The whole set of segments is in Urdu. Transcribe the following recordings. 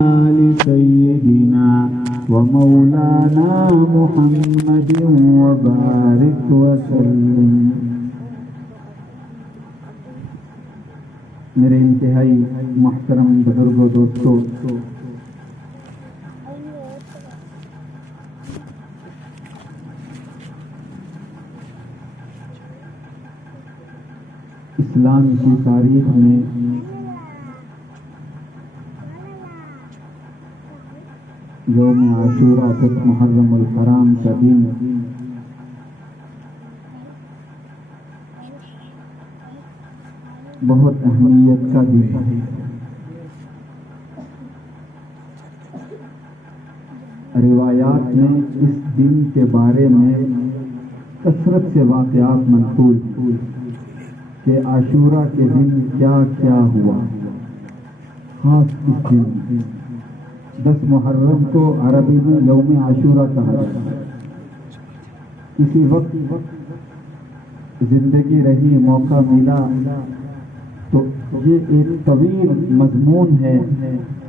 آل سيدنا ومولانا محمد وبارك وسلم۔ میرے انتہائی محترم بزرگوں، دوستوں، اسلام کی تاریخ میں یوم عاشوراء محرم الحرام کا دن بہت اہمیت کا دن ہے۔ روایات میں اس دن کے بارے میں کثرت سے واقعات منقول کہ عاشوراء کے دن کیا کیا ہوا۔ خاص اس دن 10 محرم کو عربی میں یوم عاشوراء کہا جاتا ہے۔ کسی وقت زندگی رہی، موقع ملا تو یہ ایک طویل مضمون ہے،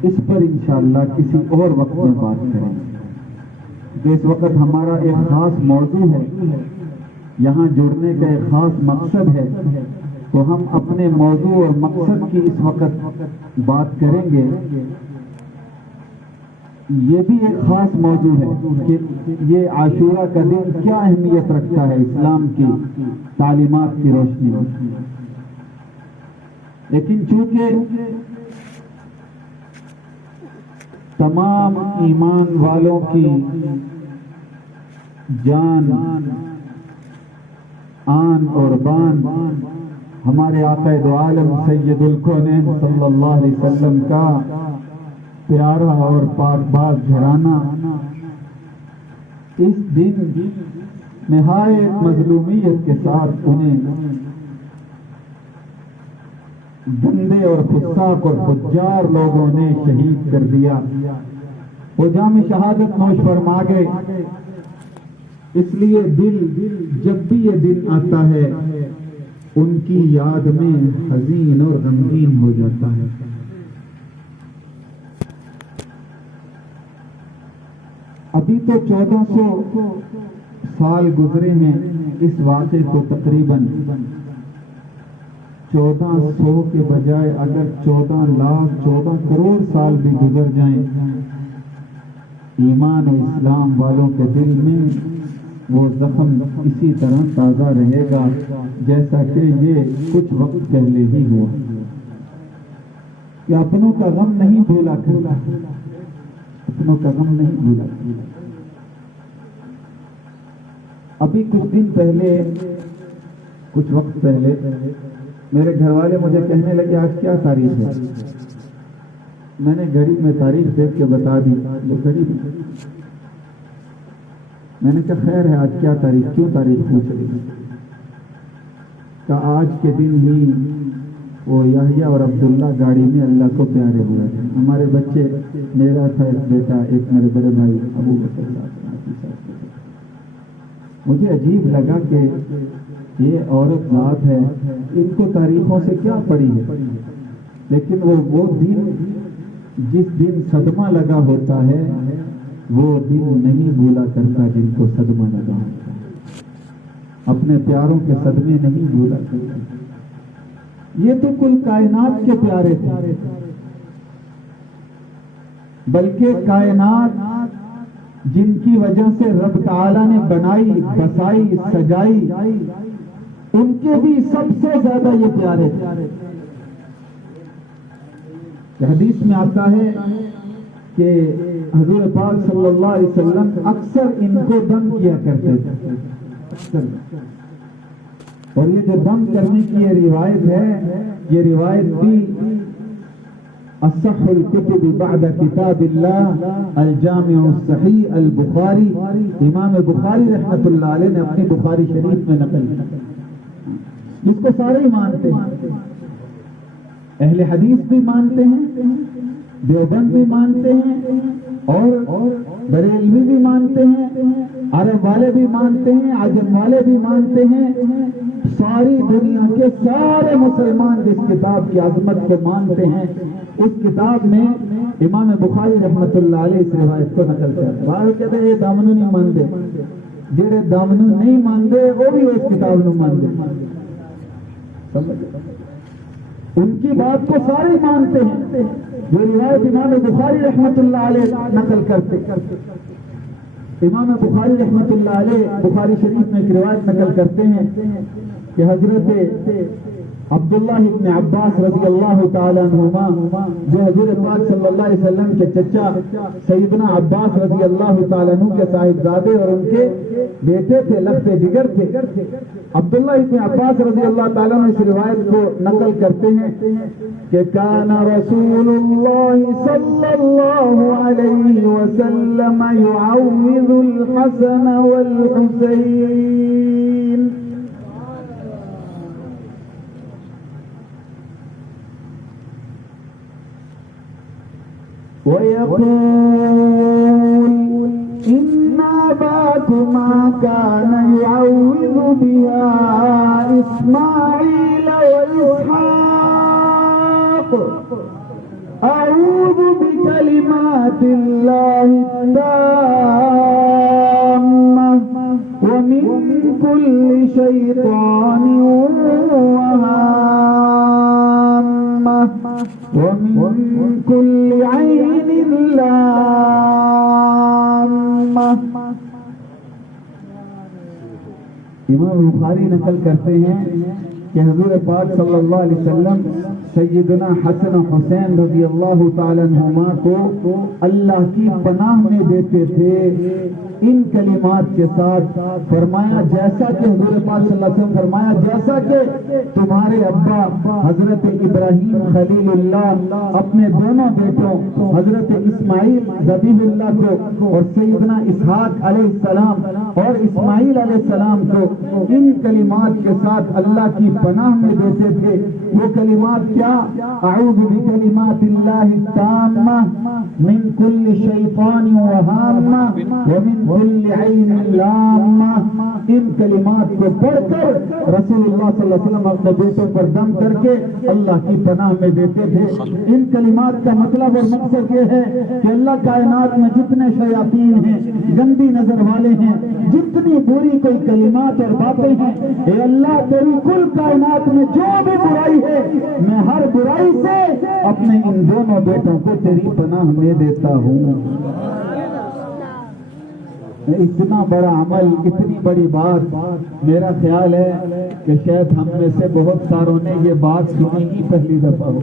اس پر انشاءاللہ کسی اور وقت میں بات کریں گے۔ کہ اس وقت ہمارا ایک خاص موضوع ہے، یہاں جڑنے کا ایک خاص مقصد ہے، تو ہم اپنے موضوع اور مقصد کی اس وقت بات کریں گے۔ یہ بھی ایک خاص موضوع ہے کہ یہ عاشوراء کا دن کیا اہمیت رکھتا ہے اسلام کی تعلیمات کی روشنی میں۔ لیکن چونکہ تمام ایمان والوں کی جان، آن اور بان ہمارے آقا دو عالم سید الکونین صلی اللہ علیہ وسلم کا پیارا اور پاک باز گھرانہ اس دن نہایت مظلومیت کے ساتھ انہیں گندے اور فساق اور فجار لوگوں نے شہید کر دیا۔ وہ جام شہادت نوش فرما گئے۔ اس لیے دل جب بھی یہ دن آتا ہے ان کی یاد میں حزین اور غمگین ہو جاتا ہے۔ ابھی تو 1400 سال گزرے ہیں اس واقعے کو، تقریباً 1400 کے بجائے اگر 14 کروڑ سال بھی گزر جائیں، ایمان و اسلام والوں کے دل میں وہ زخم اسی طرح تازہ رہے گا جیسا کہ یہ کچھ وقت پہلے ہی ہوا، کہ اپنوں کا غم نہیں بھولا کرتا، اپنوں کا غم نہیں بھولا۔ ابھی کچھ دن پہلے، کچھ وقت پہلے میرے گھر والے مجھے کہنے لگے آج کیا تاریخ ہے؟ میں نے گھڑی میں تاریخ دیکھ کے بتا دی، وہ گھڑی میں نے کہا خیر ہے، آج کیا تاریخ، کیوں تاریخ پوچھ رہی ہے؟ کہا آج کے دن ہی وہ یحییٰ اور عبداللہ گاڑی میں اللہ کو پیارے ہوئے ہیں۔ ہمارے بچے، میرا تھا ایک بیٹا، ایک میرے بڑے بھائی ابو بکر صاحب۔ مجھے عجیب لگا کہ یہ عورت ذات ہے، ان کو تاریخوں سے کیا پڑی ہے، لیکن وہ دن جس دن صدمہ لگا ہوتا ہے وہ دن نہیں بھولا کرتا جن کو صدمہ لگا ہوتا ہے، اپنے پیاروں کے صدمے نہیں بھولا کرتا۔ یہ تو کل کائنات کے پیارے تھے، بلکہ کائنات جن کی وجہ سے رب تعالیٰ نے بنائی، بسائی، سجائی، ان کے بھی سب سے زیادہ یہ پیارے تھے۔ حدیث میں آتا ہے کہ حضور پاک صلی اللہ علیہ وسلم اکثر ان کو دم کیا کرتے تھے، اکثر۔ اور یہ جو دم کرنے کی یہ روایت ہے، یہ روایت بھی اصح الکتب بعد کتاب اللہ الجامع الصحیح البخاری، امام بخاری رحمۃ اللہ علیہ نے اپنی بخاری شریف میں نقل کی، جس کو سارے ہی مانتے ہیں، اہل حدیث بھی مانتے ہیں، دیوبند بھی مانتے ہیں، اور بریلوی بھی مانتے ہیں، عرب والے بھی مانتے ہیں، عجم والے بھی مانتے ہیں، ساری دنیا کے سارے مسلمان جس کتاب کی عظمت کو مانتے ہیں اس کتاب میں امام بخاری رحمت اللہ علیہ اس روایت کو نقل کر باہر کہتے ہیں یہ دامنو نہیں مانتے جڑے دامنو نہیں مانتے وہ بھی اس کتاب نو مانتے ان کی بات کو سارے مانتے ہیں جو روایت امام بخاری رحمت اللہ علیہ نقل کرتے امام بخاری رحمت اللہ علیہ بخاری شریف میں ایک روایت نقل کرتے ہیں کہ حضرت عبداللہ ابن عباس رضی اللہ تعالیٰ عنہما جو حضور پاک صلی اللہ علیہ وسلم کے چچا سیدنا عباس رضی اللہ تعالیٰ عنہ کے صاحبزادے اور ان کے بیٹے تھے لخت جگر تھے عبداللہ ابن عباس رضی اللہ تعالیٰ عنہ اس روایت کو نقل کرتے ہیں کہ کان رسول اللہ صلی اللہ علیہ وسلم يعوذ الحسن والحسین ويقول إن أباكما كان يعوذ بها إسماعيل وإسحاق أعوذ بكلمات الله التامة ومن كل شيطان وهامة ومن كل عين لامة امام بخاری نقل کرتے ہیں کہ حضور پاک صلی اللہ علیہ وسلم سیدنا حسن و حسین رضی اللہ تعالیٰ عنہما کو اللہ کی پناہ میں دیتے تھے ان کلمات کے ساتھ فرمایا جیسا کہ حضور پاک صلی اللہ علیہ وسلم فرمایا جیسا کہ تمہارے ابا حضرت ابراہیم خلیل اللہ اپنے دونوں بیٹوں حضرت اسماعیل ذبیح اللہ کو اور سیدنا اسحاق علیہ السلام اور اسماعیل علیہ السلام کو ان کلمات کے ساتھ اللہ کی پناہ میں دیتے تھے وہ کلمات کیا اعوذ بکلمات اللہ التامہ من کل شیطان وہامہ ومن کل عین لامہ ان کلمات کو پڑھ کر رسول اللہ صلی اللہ علیہ وسلم اپنے بیٹوں پر دم کر کے اللہ کی پناہ میں دیتے تھے ان کلمات کا مطلب اور مقصد یہ ہے کہ اللہ کائنات میں جتنے شیاطین ہیں گندی نظر والے ہیں جتنی بری کوئی کلمات اور باتیں ہیں اے اللہ تیری کل کائنات میں جو بھی برائی ہے میں ہر برائی سے اپنے ان دونوں بیٹوں کو تیری پناہ میں دیتا ہوں اتنا بڑا عمل اتنی بڑی بات میرا خیال ہے کہ شاید ہم میں سے بہت ساروں نے یہ بات سنی ہی پہلی دفعہ ہو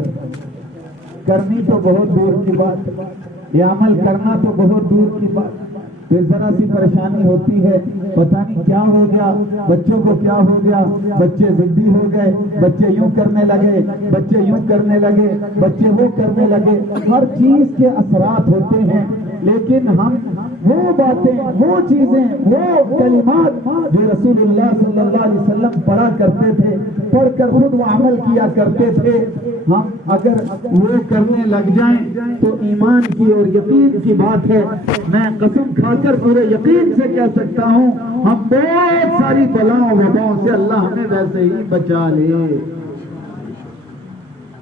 کرنی تو بہت دور کی بات یہ عمل کرنا تو بہت دور کی بات پھر ذرا سی پریشانی ہوتی ہے پتہ نہیں کیا ہو گیا بچوں کو کیا ہو گیا بچے ضدی ہو گئے بچے یوں کرنے لگے بچے یوں کرنے لگے بچے وہ کرنے لگے ہر چیز کے اثرات ہوتے ہیں لیکن ہم وہ باتیں وہ چیزیں وہ کلمات جو رسول اللہ صلی اللہ علیہ وسلم پڑھا کرتے تھے پڑھ کر خود وہ عمل کیا کرتے تھے ہم اگر وہ کرنے لگ جائیں تو ایمان کی اور یقین کی بات ہے میں قسم کھا کر پورے یقین سے کہہ سکتا ہوں ہم بہت ساری بلاؤں وباؤں سے اللہ ہمیں ویسے ہی بچا لے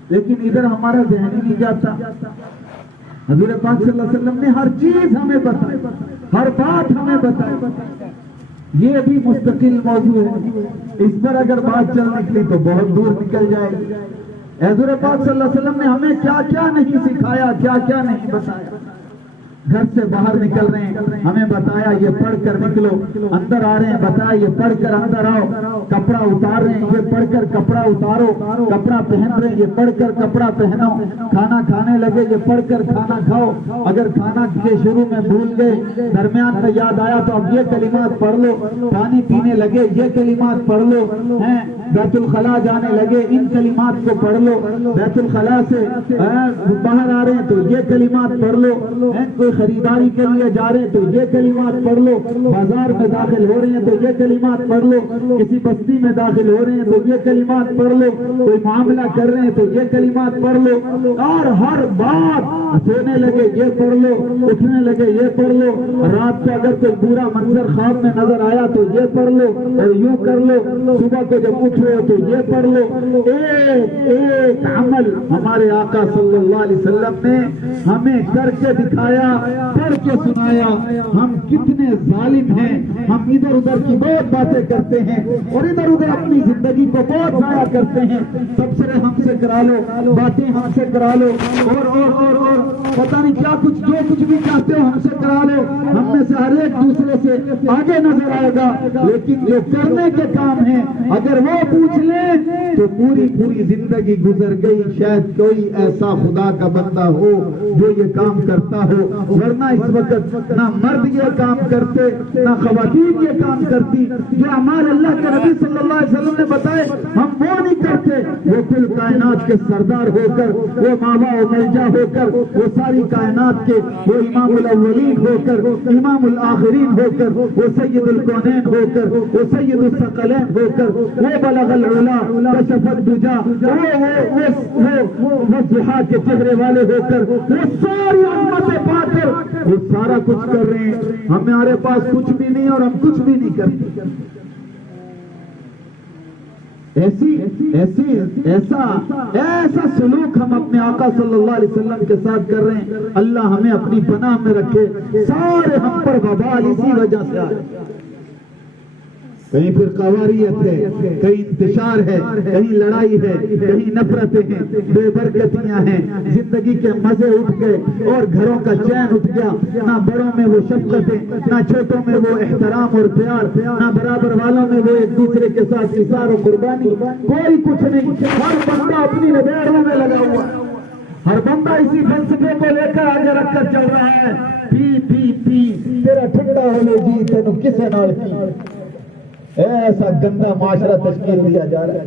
لیکن ادھر ہمارا ذہن ہی نہیں جاتا حضور پاک صلی اللہ علیہ وسلم نے ہر چیز ہمیں بتائی ہر بات ہمیں بتائی یہ بھی مستقل موضوع ہے اس پر اگر بات چل نکلی تو بہت دور نکل جائے گی حضور پاک صلی اللہ علیہ وسلم نے ہمیں کیا کیا نہیں سکھایا کیا کیا نہیں بتایا گھر سے باہر نکل رہے ہیں ہمیں بتایا یہ پڑھ کر نکلو اندر آ رہے ہیں بتایا یہ پڑھ کر اندر آؤ کپڑا اتار رہے ہیں یہ پڑھ کر کپڑا اتارو کپڑا پہن رہے ہیں یہ پڑھ کر کپڑا پہنو کھانا کھانے لگے یہ پڑھ کر کھانا کھاؤ اگر کھانا کے شروع میں بھول گئے درمیان میں یاد آیا تو اب یہ کلمات پڑھ لو پانی پینے لگے یہ کلمات پڑھ لو بیت الخلاء جانے لگے ان کلمات کو پڑھ لو بیت الخلاء سے باہر آ رہے ہیں تو یہ کلمات پڑھ لو کوئی خریداری کے لیے جا رہے ہیں تو یہ کلمات پڑھ لو، بازار میں داخل ہو رہے ہیں تو یہ کلمات پڑھ لو، کسی بستی میں داخل ہو رہے ہیں تو یہ کلمات پڑھ لو، کوئی معاملہ کر رہے ہیں تو یہ کلمات پڑھ لو، اور ہر بات سونے لگے یہ پڑھ لو، اٹھنے لگے یہ پڑھ لو، رات کو اگر کوئی برا منظر خواب میں نظر آیا تو یہ پڑھ لو، اور یوں کر لو، صبح کو جب اٹھ رہے ہو تو یہ پڑھ لو۔ ایک ایک عمل ہمارے آقا صلی اللہ علیہ وسلم نے ہمیں کر کے دکھایا، کر کے سنایا۔ ہم کتنے ظالم ہیں، ہم ادھر ادھر کی بہت باتیں کرتے ہیں اور ادھر ادھر اپنی زندگی کو بہت ضائع کرتے ہیں۔ تبصرے ہم سے کرا لو، باتیں ہم سے کرا لو، اور پتہ نہیں کیا کچھ، جو کچھ بھی چاہتے ہو ہم سے کرا لو۔ ہم میں سے ہر ایک دوسرے سے آگے نظر آئے گا، لیکن جو کرنے کے کام ہیں اگر وہ پوچھ لیں تو پوری زندگی گزر گئی۔ شاید کوئی ایسا خدا کا بندہ ہو جو یہ کام کرتا ہو، ورنہ اس وقت نہ مرد یہ کام کرتے نہ خواتین یہ کام کرتی۔ جو اعمال اللہ کے نبی صلی اللہ علیہ وسلم نے بتائے ہم وہ نہیں کرتے۔ وہ کل کائنات کے سردار ہو کر، وہ ماوا و میجا ہو کر، وہ ساری کائنات کے وہ امام الاولین ہو کر، امام الآخرین ہو کر، وہ سید الکونین ہو کر، وہ سید الثقلین ہو کر، وہ بلغ العلا کشف الدجا، وہ ضحیٰ کے چہرے والے ہو کر، وہ ساری امتیں پا کر وہ سارا کچھ کر رہے ہیں۔ ہمارے پاس کچھ بھی نہیں اور ہم کچھ بھی نہیں کرتے۔ ایسا سلوک ہم اپنے آقا صلی اللہ علیہ وسلم کے ساتھ کر رہے ہیں۔ اللہ ہمیں اپنی پناہ میں رکھے۔ سارے ہم پر وبال اسی وجہ سے آئے۔ کہیں پھر قواریت ہے، کہیں انتشار ہے، کہیں لڑائی ہے، کہیں نفرتیں ہیں، بے برکتیاں ہیں، زندگی کے مزے اٹھ گئے اور گھروں کا چین اٹھ گیا۔ نہ بڑوں میں وہ شفقتیں، نہ چھوٹوں میں وہ احترام اور پیار، نہ برابر والوں میں وہ ایک دوسرے کے ساتھ اثار و قربانی، کوئی کچھ نہیں۔ ہر بندہ اپنی لبیڑوں میں لگا ہوا ہے، ہر بندہ اسی فلسفے کو لے کر آگے رکھ کر چل رہا ہے۔ پی پی پی تیرا ٹھنڈا ہونے جی تینو کسے نال کی۔ ایسا گندا معاشرہ تشکیل دیا جا رہا ہے۔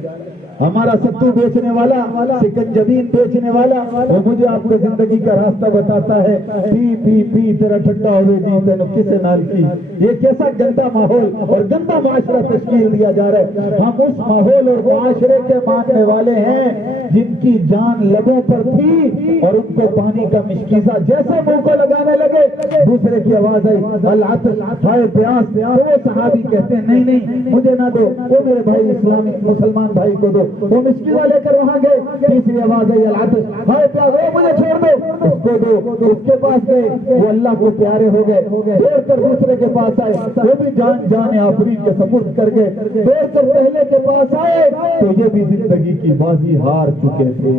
ہمارا ستو بیچنے والا، سکنجبین بیچنے والا، وہ مجھے آپ کو زندگی کا راستہ بتاتا ہے۔ پی پی پی تیرا ٹھنڈا ہوئے جی تینو کسے نال کی۔ یہ کیسا گندا ماحول اور گندا معاشرہ تشکیل دیا جا رہا ہے۔ ہم اس ماحول اور معاشرے کے ماننے والے ہیں جن کی جان لبوں پر تھی اور ان کو پانی کا مشکیزہ جیسے منہ کو لگانے لگے، دوسرے کی آواز آئی العطش، ہائے پیاس۔ وہ صحابی کہتے ہیں نہیں مجھے نہ دو، وہ میرے بھائی اسلامی مسلمان بھائی کو دو۔ وہ مشکلہ لے کر وہاں گئے، تیسری آواز آئی العطش، ہائے پیاس، وہ مجھے چھوڑ دو، اس کو دو۔ اس کے پاس گئے، وہ اللہ کو پیارے ہو گئے، دیر کر دوسرے کے پاس آئے، وہ بھی جان آفرین کے سپرد کر گئے، دیر کر پہلے کے پاس آئے تو یہ بھی زندگی کی بازی ہار چکے تھے۔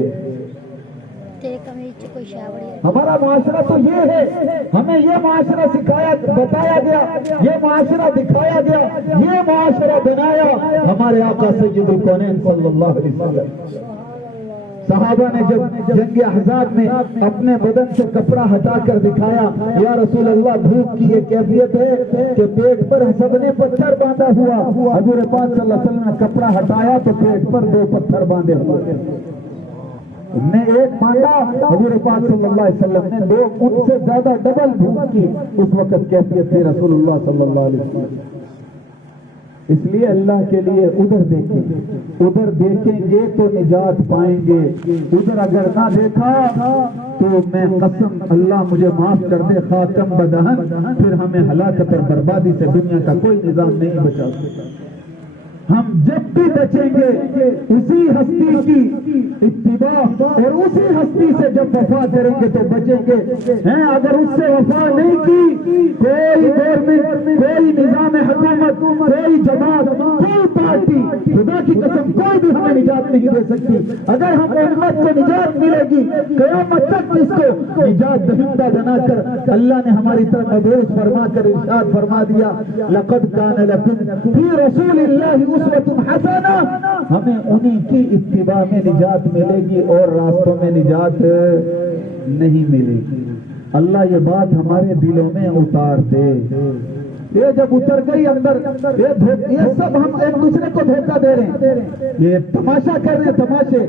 ہمارا معاشرہ تو یہ ہے، ہمیں یہ معاشرہ سکھایا، بتایا گیا، یہ معاشرہ دکھایا گیا، یہ معاشرہ بنایا ہمارے آقا سید الکونین صلی اللہ علیہ وسلم۔ صحابہ نے جب جنگ احزاب میں اپنے بدن سے کپڑا ہٹا کر دکھایا، یا رسول اللہ بھوک کی یہ کیفیت ہے کہ پیٹ پر سب نے پتھر باندھا ہوا۔ حضور پاک صلی اللہ علیہ وسلم نے کپڑا ہٹایا تو پیٹ پر 2 پتھر باندھے ہوئے۔ نے ایک مانگا، حضور پاک صلی اللہ علیہ وسلم نے 2، ان سے زیادہ ڈبل بھوک کی اس وقت کیفیت تھی رسول اللہ صلی اللہ علیہ وسلم۔ اس لیے اللہ کے لیے ادھر دیکھیں گے تو نجات پائیں گے، ادھر اگر نہ دیکھا تو میں قسم اللہ مجھے معاف کر دے خاتم بدہن، پھر ہمیں ہلاکت اور بربادی سے دنیا کا کوئی نظام نہیں بچا سکتا۔ ہم جب بھی بچیں گے اسی ہستی کی اتباع اور اسی ہستی سے جب وفا کریں گے تو بچیں گے۔ اگر اس سے وفا نہیں کی، کوئی گورنمنٹ، کوئی نظام حکومت، کوئی جماعت، کوئی پارٹی، خدا کی قسم کوئی بھی ہمیں نجات نہیں دے سکتی۔ اگر ہم امت کو نجات ملے گی قیامت تک، جس کو نجات دہندہ بنا کر اللہ نے ہماری طرف مبعوث فرما کر ارشاد فرما دیا، لقد کان لکم فی رسول اللہ اسوۃ حسنہ، ہمیں انہی کی اتباع میں نجات ملے گی اور راستوں میں نجات نہیں ملے گی۔ اللہ یہ بات ہمارے دلوں میں اتار دے۔ یہ جب اتر گئی اندر، یہ سب ہم ایک دوسرے کو دھوکہ دے رہے ہیں، یہ تماشا کر رہے ہیں، تماشے،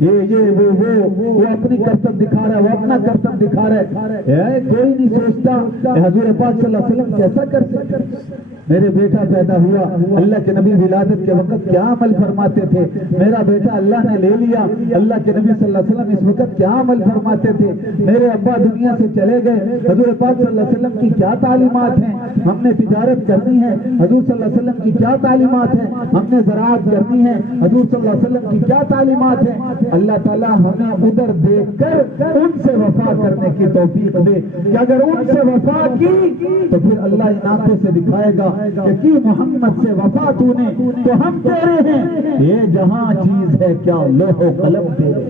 یہ وہ اپنی کرتب دکھا رہا ہے، وہ اپنا کرتب دکھا رہا ہے، کوئی نہیں سوچتا حضور پاک صلی اللہ علیہ وسلم کیسا کر سکتے۔ میرے بیٹا پیدا ہوا، اللہ کے نبی ولادت کے وقت کیا عمل فرماتے تھے، میرا بیٹا اللہ نے لے لیا، اللہ کے نبی صلی اللہ علیہ وسلم اس وقت کیا عمل فرماتے تھے، میرے ابا دنیا سے چلے گئے، حضور پاک صلی اللہ علیہ وسلم کی کیا تعلیمات ہیں، ہم نے تجارت کرنی ہے، حضور صلی اللہ علیہ وسلم کی کیا تعلیمات ہیں، ہم نے زراعت کرنی ہے، حضور صلی اللہ علیہ وسلم کی کیا تعلیمات ہیں۔ اللہ تعالیٰ ہمیں ادھر دیکھ کر ان سے وفا کرنے کی توفیق دے کہ اگر ان سے وفا کی تو پھر اللہ ان آنکھوں سے دکھائے گا کہ کی محمد سے وفا تو نے تو ہم تیرے ہیں، یہ جہاں چیز ہے کیا لوح و قلم تیرے۔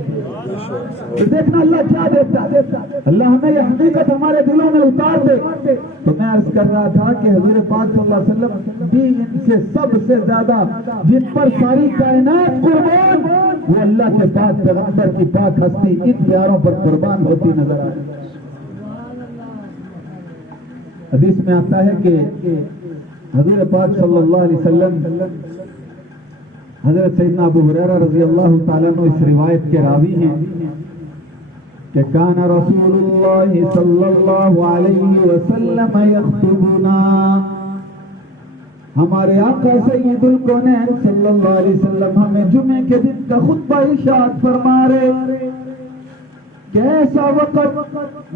دیکھنا اللہ کیا دیتا، اللہ ہمیں یہ حقیقت ہمارے دلوں میں اتار دے۔ تو میں عرض کر رہا تھا کہ حضور پاک صلی اللہ علیہ وسلم بھی ان سے سب سے زیادہ جن پر ساری کائنات قربان، وہ اللہ کے پاک پیغمبر کی پاک ہستی ان پیاروں پر قربان ہوتی نظر آئے۔ حدیث میں آتا ہے کہ حضور پاک صلی اللہ علیہ وسلم، حضرت سیدنا ابو ہریرہ رضی اللہ تعالیٰ عنہ اس روایت کے راوی ہیں کہ کان رسول اللہ صلی اللہ علیہ وسلم یخطبنا، ہمارے آقا سید الکونین صلی اللہ علیہ وسلم ہمیں جمعے کے دن کا خطبہ ارشاد فرما رہے کہ ایسا وقت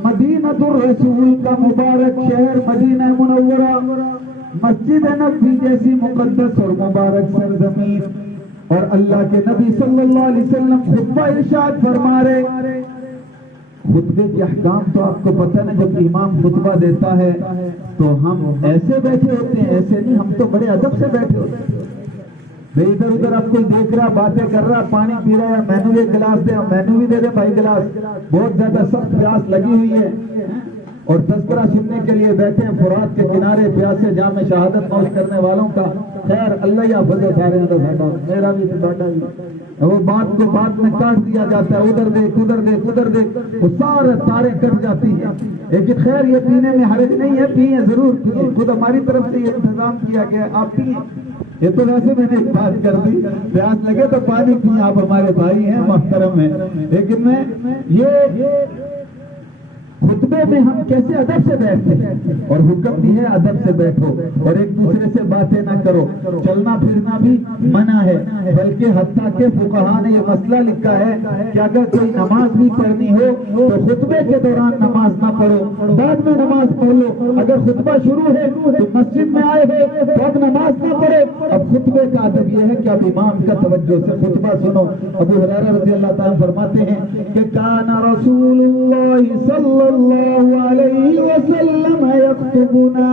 مدینہ الرسول کا مبارک شہر مدینہ منورہ، مسجد نبوی جیسی مقدس اور مبارک سرزمین، اور اللہ کے نبی صلی اللہ علیہ وسلم خطبہ ارشاد فرما رہے۔ خطبے کے احکام تو آپ کو پتہ ہے، جب امام خطبہ دیتا ہے تو ہم ایسے بیٹھے ہوتے ہیں، ایسے نہیں، ہم تو بڑے ادب سے بیٹھے ہوتے ہیں۔ بھائی ادھر ادھر آپ کوئی دیکھ رہا، باتیں کر رہا، پانی پی رہا ہے، مینو ایک گلاس دے، مینو بھی دے دے بھائی گلاس، بہت زیادہ سخت پیاس لگی ہوئی ہے اور تذکرہ سننے کے لیے بیٹھے ہیں فرات کے کنارے، پیاسے جام شہادت نوش کرنے والوں کا خیر اللہ یا فضل سارے ہیں، تو میرا بھی بیٹا بھی وہ بات کو بات میں کاٹ دیا جاتا ہے، ادھر دیکھ ادھر دیکھ ادھر دیکھ، وہ سارے تاریں کٹ جاتی ہیں، لیکن خیر یہ پینے میں حرج نہیں ہے، پیئیں ضرور پیئیں، خود ہماری طرف سے یہ انتظام کیا گیا، آپ پیئیں۔ یہ تو ویسے میں نے ایک بات کر دی، پیاس لگے تو پانی پیئیں، آپ ہمارے بھائی ہیں، محترم ہیں، لیکن میں یہ خطبے میں ہم کیسے ادب سے بیٹھتے ہیں، اور حکم بھی ہے ادب سے بیٹھو اور ایک دوسرے سے باتیں نہ کرو، چلنا پھرنا بھی منع ہے، بلکہ حتیٰ کہ فقہاء نے یہ مسئلہ لکھا ہے کہ اگر کوئی نماز بھی پڑھنی ہو تو خطبے کے دوران نماز نہ پڑھو، بعد میں نماز پڑھ لو، اگر خطبہ شروع ہے تو مسجد میں آئے ہو تو اب نماز نہ پڑھے۔ اب خطبے کا ادب یہ ہے کہ اب امام کا توجہ سے خطبہ سنو۔ ابو ہریرہ رضی اللہ تعالیٰ فرماتے ہیں کہ کان رسول اللہ صلی اللہ علیہ وسلم یخطبنا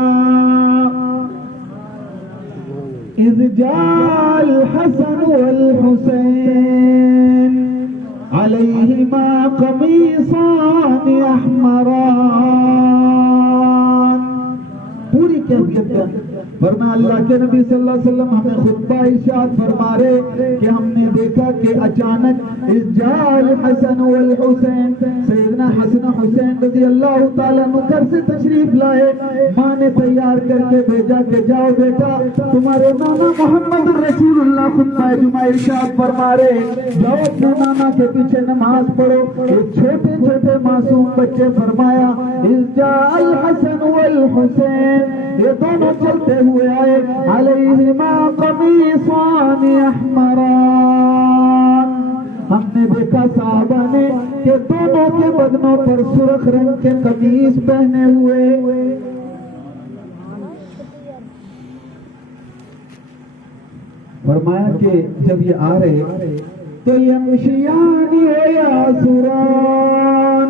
اذ جاء الحسن والحسین علیہما قمیصان احمران۔ پوری کیفیت کا فرمایا اللہ کے نبی صلی اللہ علیہ وسلم ہمیں خطبہ ارشاد فرما رہے کہ ہم نے دیکھا کہ اچانک اذ جاء الحسن والحسین، سیدنا حسن حسین رضی اللہ تعالیٰ عنہ گھر سے تشریف لائے، ماں نے تیار کر کے بھیجا کہ جاؤ بیٹا تمہارے نانا محمد رسول اللہ خطبہ جمعہ ارشاد فرما رہے، جاؤ اپنے نانا کے پیچھے نماز پڑھو۔ چھوٹے چھوٹے معصوم بچے فرمایا اذ جاء الحسن والحسین، یہ دونوں چلتے ہوئے آئے، علیہما قمیصان احمران، ہم نے دیکھا صحابہ نے کہ دونوں کے بدنوں پر سرخ رنگ کے قمیص پہنے ہوئے۔ فرمایا کہ جب یہ آ رہے تو یمشیان یاسران،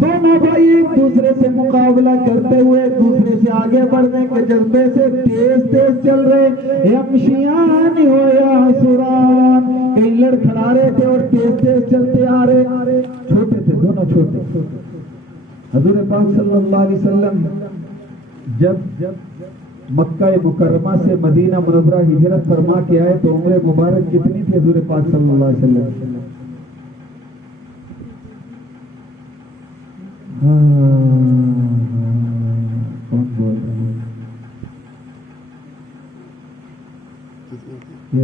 دونوں بھائی ایک دوسرے سے مقابلہ کرتے ہوئے ایک دوسرے سے آگے بڑھنے کے جذبے سے تیز تیز چل رہے، یمشیان یاسران، کئی لڑکھڑا رہے تھے اور تیز تیز چلتے آ رہے، چھوٹے تھے دونوں چھوٹے۔ حضور پاک صلی اللہ علیہ وسلم جب مکہ مکرمہ سے مدینہ منورہ ہجرت فرما کے آئے تو عمر مبارک کتنی تھی حضور پاک صلی اللہ علیہ وسلم؟ کون بول رہے ہیں؟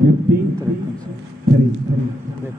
53।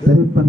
53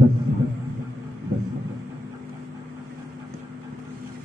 10।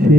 6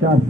4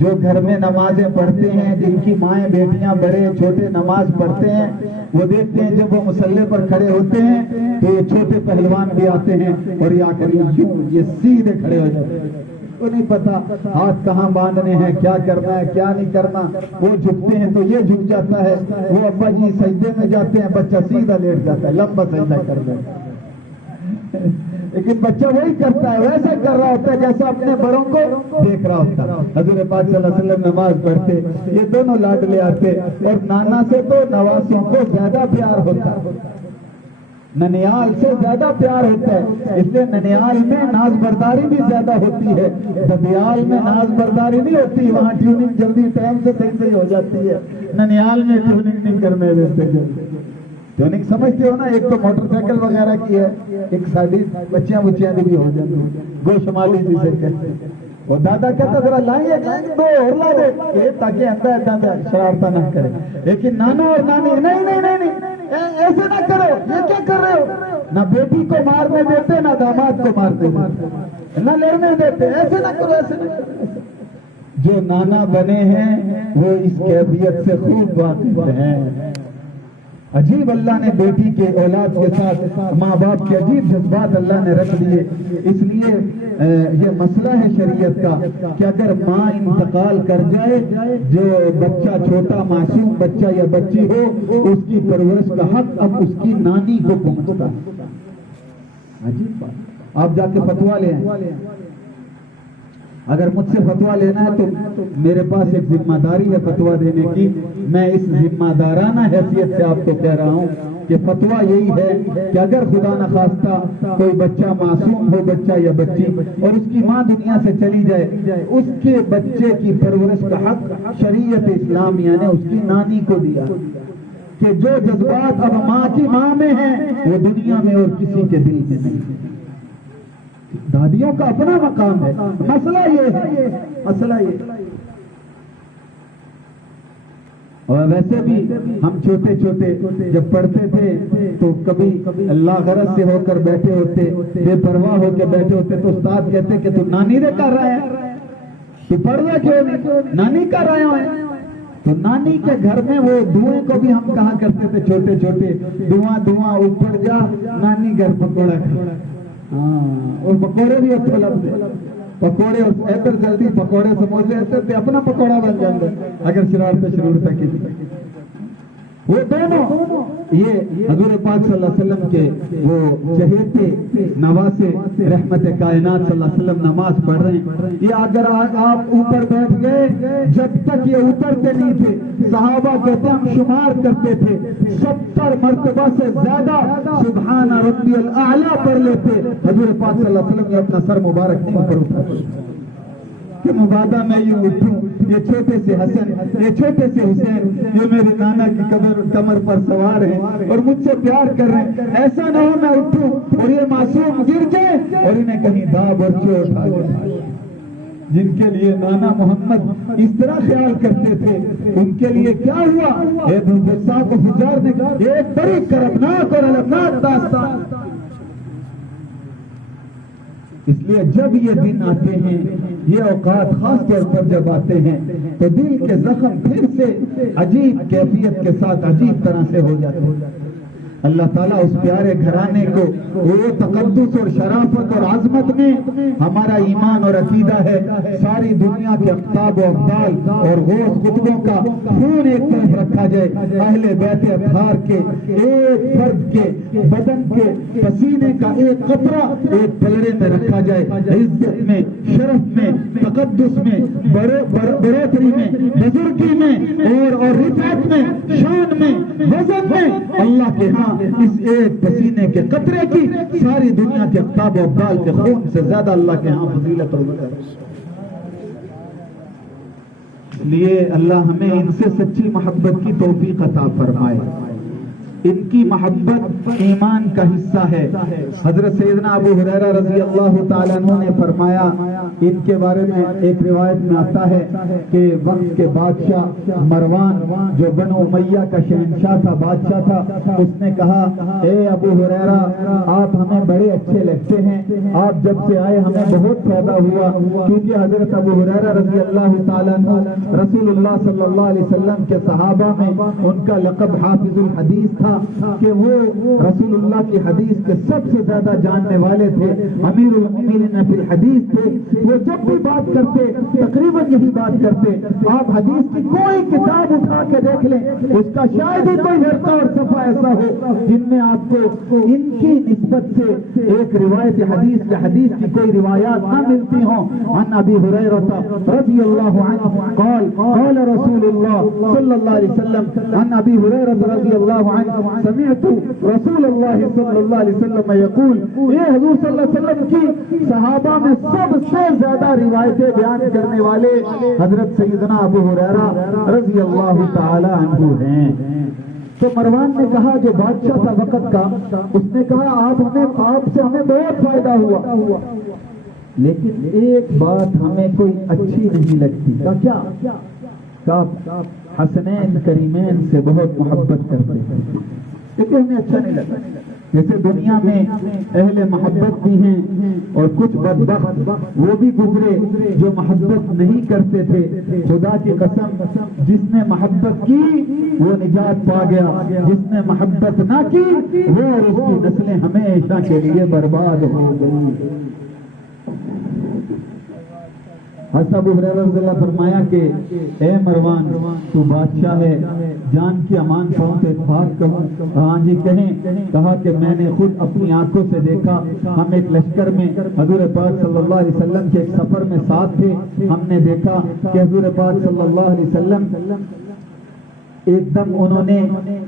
جو گھر میں نمازیں پڑھتے ہیں، جن کی مائیں بیٹیاں بڑے چھوٹے نماز پڑھتے ہیں، وہ دیکھتے ہیں جب وہ مصلی پر کھڑے ہوتے ہیں تو یہ چھوٹے پہلوان بھی آتے ہیں اور یہ آ کر یہ سیدھے کھڑے ہو جاتے ہیں. کو نہیں پتا ہاتھ کہاں باندھنے ہیں، کیا کرنا ہے کیا نہیں کرنا. وہ جھکتے ہیں تو یہ جھک جاتا ہے، وہ ابا جی سجدے میں جاتے ہیں، بچہ سیدھا لیٹ جاتا ہے، لمبا سجدہ کر دیتا ہے. لیکن بچہ وہی کرتا ہے، ویسا کر رہا ہوتا ہے جیسا اپنے بڑوں کو دیکھ رہا ہوتا ہے. حضور پاک صلی اللہ علیہ وسلم نماز پڑھتے، یہ دونوں لاڈلے آتے، اور نانا سے تو نواسوں کو زیادہ پیار ہوتا ہے، ننیال سے زیادہ پیار ہوتا ہے. اس لیے ننیال میں ناز برداری بھی زیادہ ہوتی ہے، ددیال میں ناز برداری نہیں ہوتی، وہاں ٹیوننگ جلدی ٹائم سے صحیح ہو جاتی ہے. ننیال میں ٹیوننگ نہیں کرنے دیتے. ٹیوننگ سمجھتے ہو نا، ایک تو موٹر سائیکل وغیرہ کی ہے، ایک ساری بچیاں بھی ہو جاتی ہیں، گوشمالی جسے کہتے ہیں. اور دادا کہتا ذرا لائیں دو اور لا دے تاکہ اندر شرارتہ نہ کرے. لیکن نانا اور نانی نہیں ایسے نہ کرو، یہ کیا کر رہے ہو؟ نہ بیٹی کو مارنے دیتے، نہ داماد کو مارنے دیتے، نہ لڑنے دیتے، ایسے نہ کرو ایسے نہ کرو. جو نانا بنے ہیں وہ اس کیفیت سے خوب واقف ہیں. عجیب اللہ نے بیٹی کے اولاد کے ساتھ ماں باپ کے عجیب جذبات اللہ نے رکھ دیے. اس لیے یہ مسئلہ ہے شریعت کا کہ اگر ماں انتقال کر جائے، جو بچہ چھوٹا معصوم بچہ یا بچی ہو، اس کی پرورش کا حق اب اس کی نانی کو پہنچتا ہے. عجیب بات. آپ جا کے فتویٰ لے آئیں. اگر مجھ سے فتویٰ لینا ہے تو میرے پاس ایک ذمہ داری ہے فتویٰ دینے کی. میں اس ذمہ دارانہ حیثیت سے آپ کو کہہ رہا ہوں کہ فتویٰ یہی ہے کہ اگر خدا نخواستہ کوئی بچہ معصوم ہو، بچہ یا بچی، اور اس کی ماں دنیا سے چلی جائے، اس کے بچے کی پرورش کا حق شریعت اسلامیہ نے اس کی نانی کو دیا کہ جو جذبات اب ماں کی ماں میں ہیں وہ دنیا میں اور کسی کے دل میں نہیں. دادیوں کا اپنا مقام ہے. مسئلہ یہ ہے، مسئلہ یہ. اور ویسے بھی ہم چھوٹے چھوٹے جب پڑھتے تھے تو کبھی اللہ غرض سے ہو کر بیٹھے ہوتے، بے پرواہ ہو کے بیٹھے ہوتے، تو استاد کہتے کہ تو نانی نے کر رہا ہے، تو پڑھ رہا کیوں نہیں؟ نانی کر رہے ہیں. تو نانی کے گھر میں وہ دھوئیں کو بھی ہم کہا کرتے تھے چھوٹے چھوٹے، دھواں اوپر جا، نانی گھر پکوڑا کھا. اور پکوڑے بھی اچھے لگتے، پکوڑے ادھر جلدی پکوڑے سموسے ادھر اپنا پکوڑا بن جاتا اگر شرارت کی. وہ دونوں یہ حضور پاک صلی اللہ علیہ وسلم کے وہ چہیتے نواسے رحمت کائنات صلی اللہ علیہ وسلم نماز پڑھ رہے ہیں. یہ اگر آپ اوپر بیٹھ گئے، جب تک یہ اترتے نہیں تھے، صحابہ کہتے ہم شمار کرتے تھے 70 مرتبہ سے زیادہ سبحان ربی الاعلیٰ پڑھ لیتے. حضور پاک صلی اللہ علیہ وسلم نے اپنا سر مبارک نہیں پر اٹھا کہ مبادہ میں یوں اٹھوں، یہ چھوٹے سے حسن، یہ چھوٹے سے حسین، یہ میرے نانا کی کمر پر سوار ہیں اور مجھ سے پیار کر رہے ہیں، ایسا نہ ہو میں اٹھوں اور یہ معصوم گر جائے اور انہیں کہیں داب اور چوٹ آ جائے. جن کے لیے نانا محمد اس طرح خیال کرتے تھے، ان کے لیے کیا ہوا؟ صاحب کو فجار نے کہا ایک بڑی کربناک اور المناک داستان. اس لیے جب یہ دن آتے ہیں، یہ اوقات خاص طور پر جب آتے ہیں تو دل کے زخم پھر سے عجیب کیفیت کے ساتھ عجیب طرح سے ہو جاتے ہیں. اللہ تعالیٰ اس پیارے گھرانے کو وہ تقدس اور شرافت اور عظمت میں ہمارا ایمان اور عقیدہ ہے. ساری دنیا کے اقطاب و افضال اور غوث قطبوں کا خون ایک طرف رکھا جائے، اہل بیت اطہار کے ایک فرد کے بدن کے پسینے کا ایک قطرہ ایک پلڑے میں رکھا جائے. عزت میں، شرف میں، تقدس میں، برتری میں، بزرگی میں اور رفعت میں، شان میں، وزن میں، اللہ کے ہاں اس ایک پسینے کے قطرے کی ساری دنیا کے اقطاب و افضال کے خون سے زیادہ اللہ کے ہاں فضیلت ہوگی. اس لیے اللہ ہمیں ان سے سچی محبت کی توفیق عطا فرمائے. ان کی محبت ایمان کا حصہ ہے۔ حضرت سیدنا ابو ہریرہ رضی اللہ تعالیٰ عنہ نے فرمایا، ان کے بارے میں ایک روایت میں آتا ہے کہ وقت کے بادشاہ مروان جو بنو امیہ کا شہنشاہ تھا، بادشاہ تھا، اس نے کہا اے ابو ہریرہ آپ ہمیں بڑے اچھے لگتے ہیں، آپ جب سے آئے ہمیں بہت فائدہ ہوا، کیونکہ حضرت ابو ہریرہ رضی اللہ تعالیٰ عنہ رسول اللہ صلی اللہ علیہ وسلم کے صحابہ میں ان کا لقب حافظ الحدیث تھا کہ وہ رسول اللہ کی حدیث کے سب سے زیادہ جاننے والے تھے، امیر المؤمنین فی الحدیث تھے۔ وہ جب بھی بات کرتے تقریباً یہی بات کرتے، آپ حدیث کی کوئی کتاب اٹھا کے دیکھ لیں، اس کا شاید ہی کوئی حصہ اور صفحہ ایسا ہو جن میں آپ کو ان کی نسبت سے ایک روایت حدیث یا حدیث کی کوئی روایات نہ ملتی ہوں۔ عن ابی ہریرہ رضی اللہ عنہ قال قال رسول اللہ صلی اللہ علیہ وسلم عن ابی ہریرہ رضی اللہ عنہ سمعت رسول اللہ صلی اللہ علیہ وسلم یقول، یہ حضور صلی اللہ علیہ وسلم کی صحابہ میں سب سے زیادہ روایتیں بیان کرنے والے حضرت سیدنا ابو ہریرہ رضی اللہ تعالی عنہ ہیں۔ تو مروان نے کہا جو بادشاہ تھا وقت کا، اس نے کہا آپ سے ہمیں بہت فائدہ ہوا، لیکن ایک بات ہمیں کوئی اچھی نہیں لگتی۔ کیا حسنین کریمین سے بہت محبت کرتے ہیں، لیکن ہمیں اچھا نہیں لگتا۔ جیسے دنیا میں اہل محبت بھی ہیں اور کچھ بدبخت وہ بھی گزرے جو محبت نہیں کرتے تھے۔ خدا کی قسم جس نے محبت کی وہ نجات پا گیا، جس نے محبت نہ کی وہ اور اس کی نسلیں ہمیشہ کے لیے برباد ہو گئی۔ حضرت ابو ہریرہ رضی اللہ فرمایا کہ اے مروان تو بادشاہ ہے، جان کی امان پاؤں تو اتفاق کہوں؟ ہاں جی کہیں۔ کہا کہ میں نے خود اپنی آنکھوں سے دیکھا، ہم ایک لشکر میں حضور پاک صلی اللہ علیہ وسلم کے ایک سفر میں ساتھ تھے، ہم نے دیکھا کہ حضور پاک صلی اللہ علیہ وسلم ایک دم انہوں نے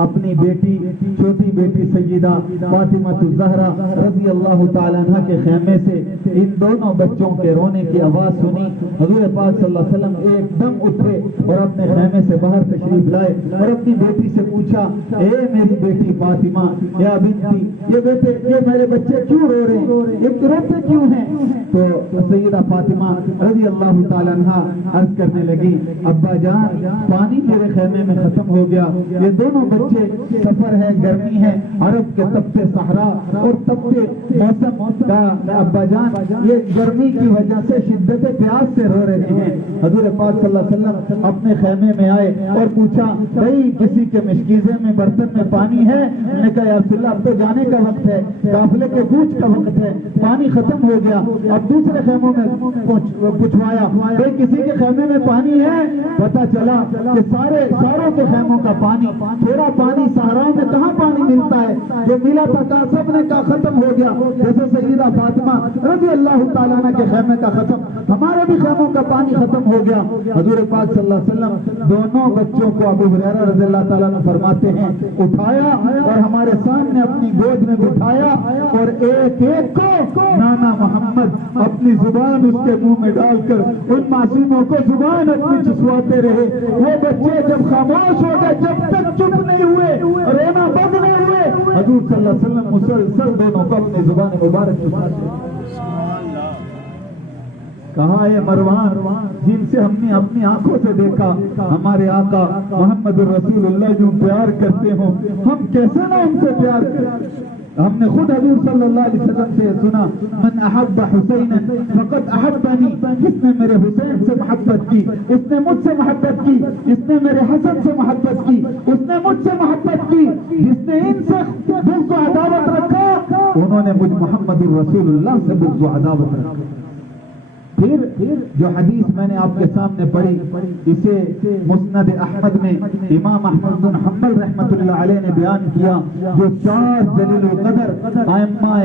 اپنی بیٹی چھوٹی بیٹی سیدہ فاطمہ الزہرا رضی اللہ تعالیٰ عنہ کے خیمے سے ان دونوں بچوں کے رونے کی آواز سنی۔ حضور پاک صلی اللہ علیہ وسلم ایک دم اٹھے اور اپنے خیمے سے باہر تشریف لائے اور اپنی بیٹی سے پوچھا، اے میری بیٹی فاطمہ یا بنتی، یہ میرے بچے کیوں رو رہے ہیں، یہ روتے کیوں ہیں؟ تو سیدہ فاطمہ رضی اللہ تعالیٰ عنہ عرض کرنے لگی، ابا جان پانی میرے خیمے میں ختم ہو گیا، یہ دونوں بچے سفر ہے، گرمی ہے، عرب کے تپتے صحرا اور تپتے موسم کا ابا جان یہ گرمی کی وجہ سے شدت پیاس سے رو رہے ہیں۔ حضور پاک صلی اللہ علیہ وسلم اپنے خیمے میں آئے اور پوچھا، بھائی کسی کے مشکیزے میں برتن میں پانی ہے؟ انہوں نے کہا یا رسول اللہ اب تو جانے کا وقت ہے، قافلے کے کوچ کا وقت ہے، پانی ختم ہو گیا۔ اب دوسرے خیموں میں پوچھوایا، بھائی کسی کے خیمے میں پانی ہے؟ پتا چلا کہ ساروں کے خیموں کا پانی، تھوڑا پانی صحراؤں میں کہاں پانی ملتا ہے، جو ملا تھا سب نے کہا ختم ہو گیا۔ جیسے سیدہ فاطمہ رضی اللہ تعالیٰ عنہ کے خیمے کا ختم، ہمارے بھی خیموں کا پانی ختم ہو گیا۔ حضور پاک صلی اللہ علیہ وسلم دونوں بچوں کو ابو ہریرہ رضی اللہ تعالیٰ عنہ فرماتے ہیں اٹھایا اور ہمارے سامنے اپنی گود میں بٹھایا اور ایک ایک کو نانا محمد اپنی زبان اس کے منہ میں ڈال کر ان معصوموں کو زبان اپنی چسواتے رہے۔ وہ بچے جب خاموش ہو گئے، جب تک چپ نہیں ہوئے، رونا بند نہیں ہوئے، حضور صلی اللہ علیہ وسلم مسلسل دونوں کو اپنی زبان مبارک چسواتے رہے۔ کہا اے مروان جن سے ہم نے اپنی آنکھوں سے دیکھا ہمارے آقا محمد الرسول اللہ جو پیار کرتے ہوں، ہم کیسے نہ ان سے پیار کریں؟ ہم نے خود حضور صلی اللہ علیہ وسلم سے سنا، من احب حسینا فقد احبنی، جس نے میرے حسین سے محبت کی اس نے مجھ سے محبت کی، جس نے میرے حسن سے محبت کی اس نے مجھ سے محبت کی، جس نے ان سے بغض و عداوت رکھا انہوں نے مجھ محمد الرسول اللہ سے بغض و عداوت رکھا۔ پھر جو حدیث میں نے آپ کے سامنے پڑھی، اسے مسند احمد میں امام احمد بن حنبل رحمۃ اللہ علیہ نے بیان کیا، جو 4 جلیل القدر ائمہ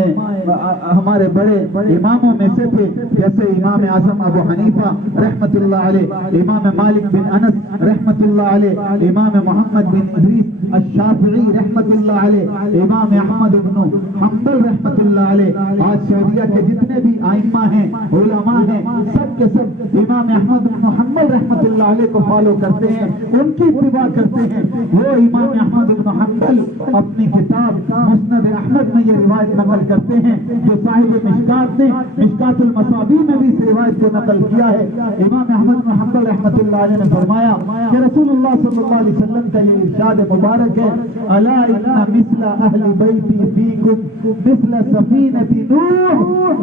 ہمارے بڑے اماموں میں سے تھے، جیسے امام اعظم ابو حنیفہ رحمۃ اللہ علیہ، امام مالک بن انس رحمۃ اللہ علیہ، امام محمد بن ادریس الشافعی رحمۃ اللہ علیہ، امام احمد بن حنبل رحمۃ اللہ علیہ۔ آج سعودیہ کے جتنے بھی ائمہ ہیں، علماء ہیں، سب کے سب امام احمد بن حنبل رحمۃ اللہ علیہ کو فالو کرتے ہیں، ان کی اتباع کرتے ہیں۔ وہ امام احمد بن حنبل اپنی کتاب مسند احمد میں یہ روایت نقل کرتے ہیں، جو صاحب مشکات نے مشکات المصابیح میں بھی اس روایت کو نقل کیا ہے۔ امام احمد بن حنبل رحمۃ اللہ علیہ نے فرمایا کہ رسول اللہ صلی اللہ علیہ وسلم کا یہ ارشاد مبارک ہے، الا ان مثل اہل بیتی فیکم مثل سفینۃ نوح،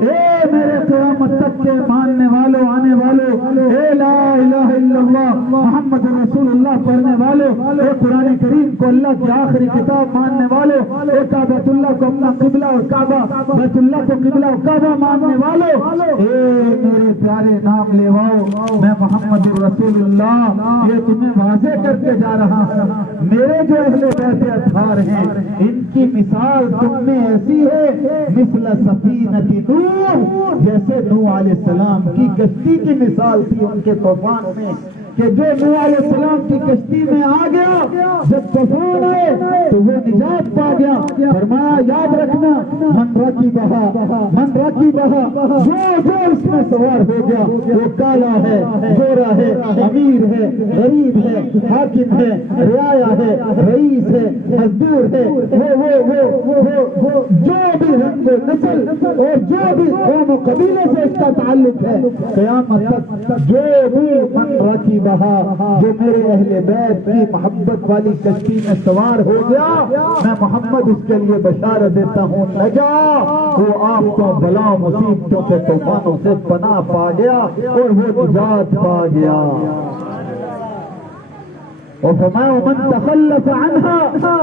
اے میرے قیامت تک کے ماننے والوں، آنے والوں، اے لا الہ الا اللہ محمد رسول اللہ پڑھنے والوں، اے قرآن کریم کو اللہ کی آخری کتاب ماننے والوں، اے کعبۃ اللہ کو اپنا قبلہ اور کعبہ بیت اللہ کو قبلہ اور کعبہ ماننے والوں، اے میرے پیارے نام لیواؤ، میں محمد رسول اللہ یہ تمہیں واضح کر کے جا رہا ہوں، میرے جو اہل بیت اطہار ہیں ان کی مثال تم میں ایسی ہے مثل سفینۃ نوح، جیسے نوح علیہ السلام کی کشتی کی مثال تھی ان کے طوفان میں، کہ جو نوح علیہ السلام کی کشتی میں آ گیا، جب طوفان آئے تو وہ نجات پا گیا۔ فرمایا یاد رکھنا، من رکبہ جو اس میں سوار ہو گیا وہ کالا ہے، گورا ہے، امیر ہے، غریب ہے، حاکم ہے، رعایا ہے، رئیس ہے، مزدور ہے، وہ جو بھی رنگ و نسل اور جو بھی قوم و قبیلے سے اس کا تعلق ہے، قیامت تک جو بھی من رکبہ جو میرے اہل بیت کی محبت والی کشتی میں سوار ہو گیا، میں محمد اس کے لیے بشارت دیتا ہوں، نجا، وہ آپ کو بلا مصیبتوں سے طوفانوں سے پناہ پا گیا اور وہ نجات پا گیا۔ اور فرمایا من تخلف عنہا،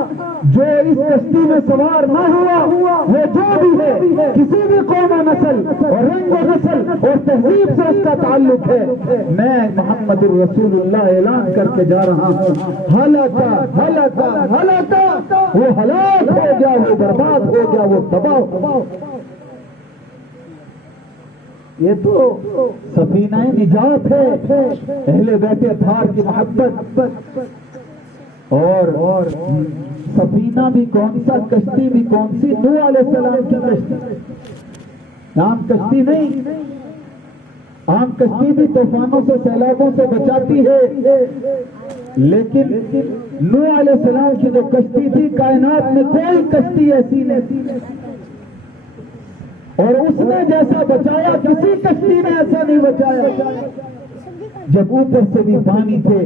جو اس کشتی میں سوار نہ ہوا، وہ جو بھی ہے کسی بھی قوم و نسل اور رنگ و نسل اور تہذیب سے اس کا تعلق ہے، میں محمد رسول اللہ اعلان کر کے جا رہا ہوں، ہلاکا، وہ ہلاک ہو گیا، وہ برباد ہو گیا، وہ تباہ ہو گیا۔ یہ تو سفینہ نجات ہے، اہل بیت اطہار کی محبت۔ اور سفینہ بھی کون سا، کشتی بھی کون سی، نوح علیہ السلام کی کشتی، عام کشتی نہیں۔ عام کشتی بھی طوفانوں سے، سیلابوں سے بچاتی ہے، لیکن نوح علیہ السلام کی جو کشتی تھی، کائنات میں کوئی کشتی ایسی نہیں تھی، اور اس نے جیسا بچایا کسی کشتی نے ایسا نہیں بچایا۔ جب اوپر سے بھی پانی تھے،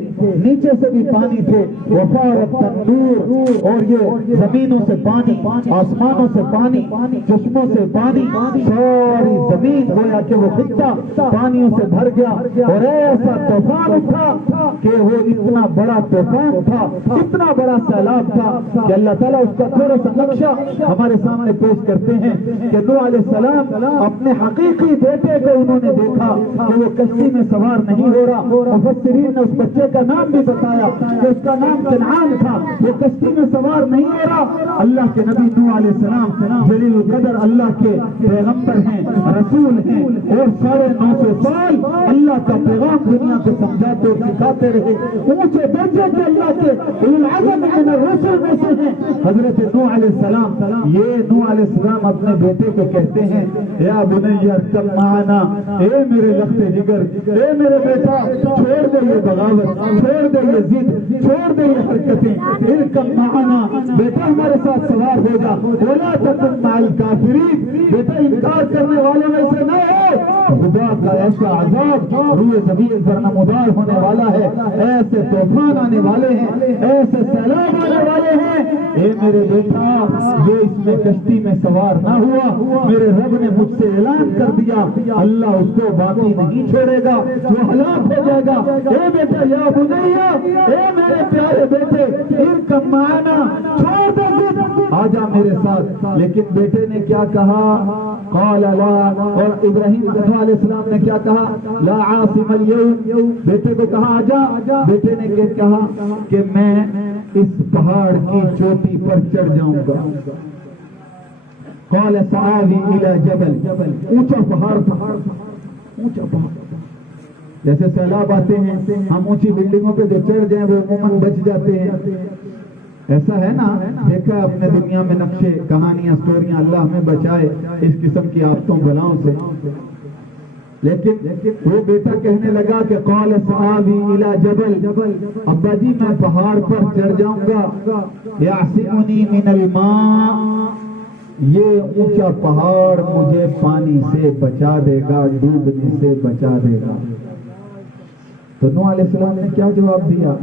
نیچے سے بھی پانی تھے، وفارت تندور، اور یہ زمینوں سے پانی، آسمانوں سے پانی، چشموں سے پانی، ساری زمین گویا کہ وہ خطہ پانیوں سے بھر گیا، اور ایسا طوفان اٹھا کہ وہ اتنا بڑا طوفان تھا، اتنا بڑا سیلاب تھا کہ اللہ تعالیٰ اس کا تھوڑا سا نقشہ ہمارے سامنے پیش کرتے ہیں کہ نوح علیہ السلام اپنے حقیقی بیٹے کو انہوں نے دیکھا کہ وہ کشتی میں سوار نہیں ہو رہا۔ مفسرین نے اس بچے کا نام بھی بتایا کہ اس کا نام کنعان تھا، وہ کشتی میں سوار نہیں ہو رہا۔ اللہ کے نبی نوح علیہ السلام جلیل القدر اللہ کے پیغمبر ہیں، رسول ہیں، اور 950 سال اللہ کا پیغام دنیا کو سمجھاتے اور سکھاتے رہے، اونچے درجے کے اللہ کے اولو العزم من الرسل میں سے ہیں حضرت نوح علیہ السلام۔ یہ نوح علیہ السلام اپنے بیٹے کو کہتے ہیں، یا بنی ارکب معنا، اے میرے لخت جگر، اے میرے بیٹا چھوڑ دے یہ بغاوت، چھوڑ دے یہ ضد، چھوڑ دے یہ حرکتیں، ارکب معنا، بیٹا ہمارے ساتھ سوار ہو جا، ولا تکن مع الکافرین، بیٹا انکار کرنے والوں میں سے نہ ہو۔ خدا کا ایسا عذاب روئے زمین پر نمودار ہونے والا ہے، ایسے طوفان آنے والے ہیں، ایسے سیلاب آنے والے ہیں، اے میرے بیٹا جو اس میں کشتی میں سوار نہ ہوا، میرے رب نے مجھ سے اعلان کر دیا اللہ اس کو باقی نہیں چھوڑے گا، وہ ہلاک ہو جائے گا۔ اے بیٹا یا بنیا، اے میرے پیارے بیٹے، ارکب معنا، چھوڑ دے ضد، آ جا میرے ساتھ۔ لیکن بیٹے نے کیا کہا؟ قال لا، اور ابراہیم علیہ السلام نے کیا کہا؟ لا عاصم اليوم، بیٹے کو کہا آ جا، بیٹے نے کیا کہا کہ میں اس پہاڑ کی چوٹی پر چڑھ جاؤں گا۔ قال سآوی الى جبل، اونچا پہاڑ تھا، اونچا پہاڑ، جیسے سیلاب آتے ہیں ہم اونچی بلڈنگوں پہ جو چڑھ جائیں وہ عموماً بچ جاتے ہیں، ایسا ہے نا، دیکھا اپنے دنیا میں نقشے، کہانیاں، سٹوریاں، اللہ ہمیں بچائے اس قسم کی آفتوں بلاؤں سے۔ لیکن وہ بیٹا کہنے لگا کہ قال صحابی الی جبل، ابا جی میں پہاڑ پر چڑھ جاؤں گا، یعصمنی من الماء، یہ اونچا پہاڑ مجھے پانی سے بچا دے گا، ڈوبنے سے بچا دے گا۔ تو نوح علیہ السلام نے کیا جواب دیا؟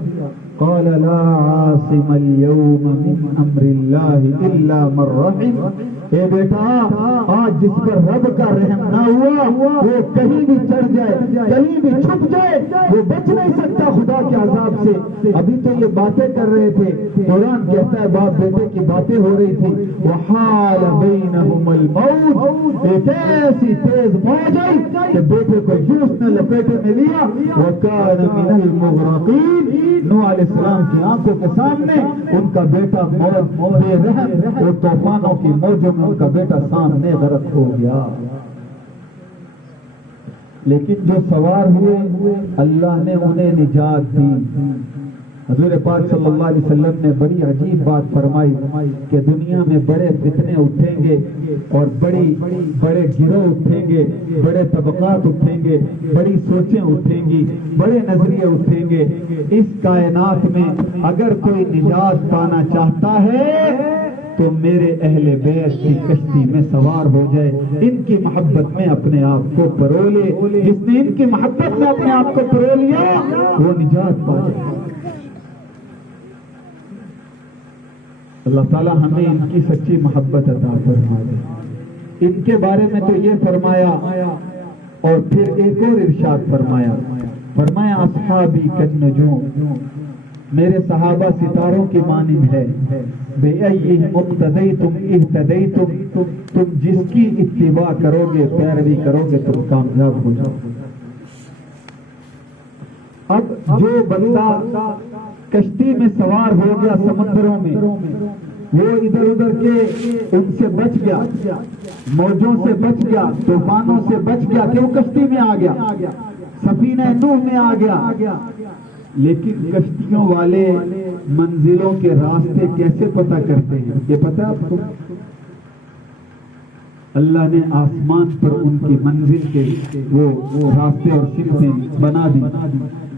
قال لا عاصم اليوم من امر اللہ الا من رحم، اے بیٹا آج جس پر رب کا رحم نہ ہوا وہ کہیں بھی چڑھ جائے، کہیں بھی چھپ جائے، وہ بچ نہیں سکتا خدا کے عذاب سے۔ ابھی تو یہ باتیں کر رہے تھے، قرآن کہتا ہے باپ بیٹے کی باتیں ہو رہی تھی، وحال بینہم الموت، ایک ایسی تیز موج آئی کہ بیٹے کو یوں اس نے لپیٹے میں لیا، وکان من المغرقین، نوح علیہ السلام کی آنکھوں کے سامنے ان کا بیٹا بے رحم اور طوفانوں کی موجوں میں ان کا بیٹا سامنے غرق ہو گیا۔ لیکن جو سوار ہوئے اللہ نے انہیں نجات دی۔ حضور پاک صلی اللہ علیہ وسلم نے بڑی عجیب بات فرمائی کہ دنیا میں بڑے فتنے اٹھیں گے اور بڑے گروہ اٹھیں گے، بڑے طبقات اٹھیں گے، بڑی سوچیں اٹھیں گی، بڑے نظریے اٹھیں گے۔ اس کائنات میں اگر کوئی نجات پانا چاہتا ہے تو میرے اہل بیت کی کشتی میں سوار ہو جائے، ان کی محبت میں اپنے آپ کو پرو لے۔ جس نے ان کی محبت میں اپنے آپ کو پرو لیا وہ نجات پا جائے۔ اللہ تعالیٰ ہمیں ان کی سچی محبت عطا فرما دے۔ ان کے بارے میں تو یہ فرمایا اور پھر ایک اور ارشاد فرمایا اصحابی کالنجوم، میرے صحابہ ستاروں کی مانند ہے، بِأَيِّهِمْ اقْتَدَيْتُمْ اِهْتَدَيْتُمْ، تم جس کی اتباع کرو گے، پیروی کرو گے، تم کامیاب ہو جاؤ۔ اب جو بندہ کشتی میں سوار ہو گیا سمندروں میں، وہ ادھر ادھر کے ان سے بچ گیا، موجوں سے بچ گیا، طوفانوں سے بچ گیا کہ وہ کشتی میں آ گیا، سفینہ نوح میں آ گیا۔ لیکن کشتیوں والے منزلوں کے راستے کیسے پتہ کرتے ہیں؟ یہ پتہ آپ کو؟ اللہ نے آسمان پر ان کی منزل کے وہ راستے اور سمتیں بنا دی۔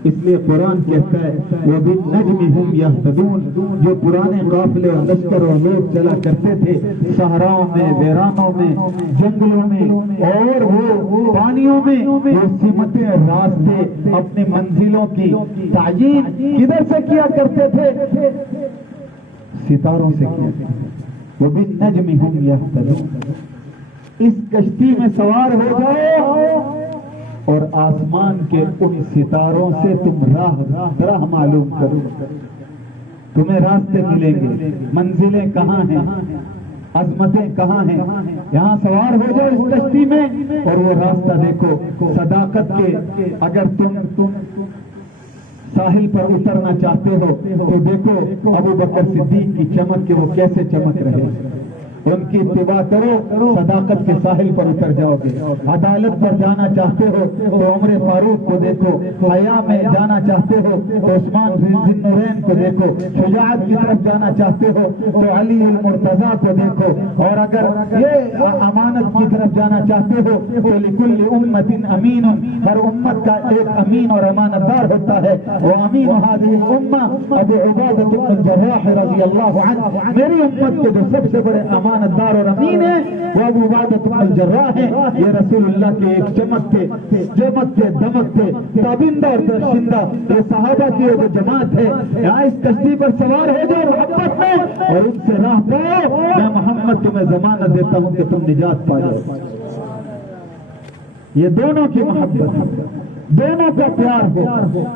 اس لیے قرآن کہتا ہے وَبِالنَّجْمِ هُمْ يَهْتَدُونَ، جو پرانے قافلے اور لشکر اور لوگ چلا کرتے تھے صحراؤں میں، ویرانوں میں، جنگلوں میں اور وہ پانیوں میں، وہ سمتیں راستے اپنی منزلوں کی تعیین کدھر سے کیا کرتے تھے؟ ستاروں سے کیا کرتے تھے۔ وَبِالنَّجْمِ هُمْ يَهْتَدُونَ، اس کشتی میں سوار ہو جاؤ اور آسمان کے ان ستاروں سے تم راہ معلوم کرو، تمہیں راستے ملیں گے، منزلیں کہاں ہیں، عظمتیں کہاں ہیں، یہاں سوار ہو جاؤ اس کشتی میں اور وہ راستہ دیکھو۔ صداقت کے اگر تم ساحل پر اترنا چاہتے ہو تو دیکھو ابو بکر صدیق کی چمک کے وہ کیسے چمک رہے، ان کی اتباع کرو، صداقت کے ساحل پر اتر جاؤ گے۔ عدالت پر جانا چاہتے ہو تو عمر فاروق کو دیکھو، حیا میں جانا چاہتے ہو تو عثمان ذی النورین کو دیکھو، شجاعت کی طرف جانا چاہتے ہو تو علی المرتضیٰ کو دیکھو، اور اگر یہ امانت کی طرف جانا چاہتے ہو تو لکل امت امین، ہر امت کا ایک امین اور امانت دار ہوتا ہے، وہ امین هذه الامہ ابو عبادۃ بن الجراح رضی اللہ عنہ، میری امت کے جو سب سے بڑے امانت دار اور امین ہے وہ ابو عبادۃ بن الجراح ہے۔ یہ رسول اللہ کے ایک چمک تھے، دمک تھے، تابندہ اور درشندہ، یہ صحابہ کی جو جماعت ہے، یہاں اس کشتی پر سوار ہو جاؤ محبت میں اور ان سے راہ پاؤ، میں محمد تمہیں ضمانت دیتا ہوں کہ تم نجات پا جاؤ۔ یہ دونوں کی محبت، دونوں کا پیار ہو،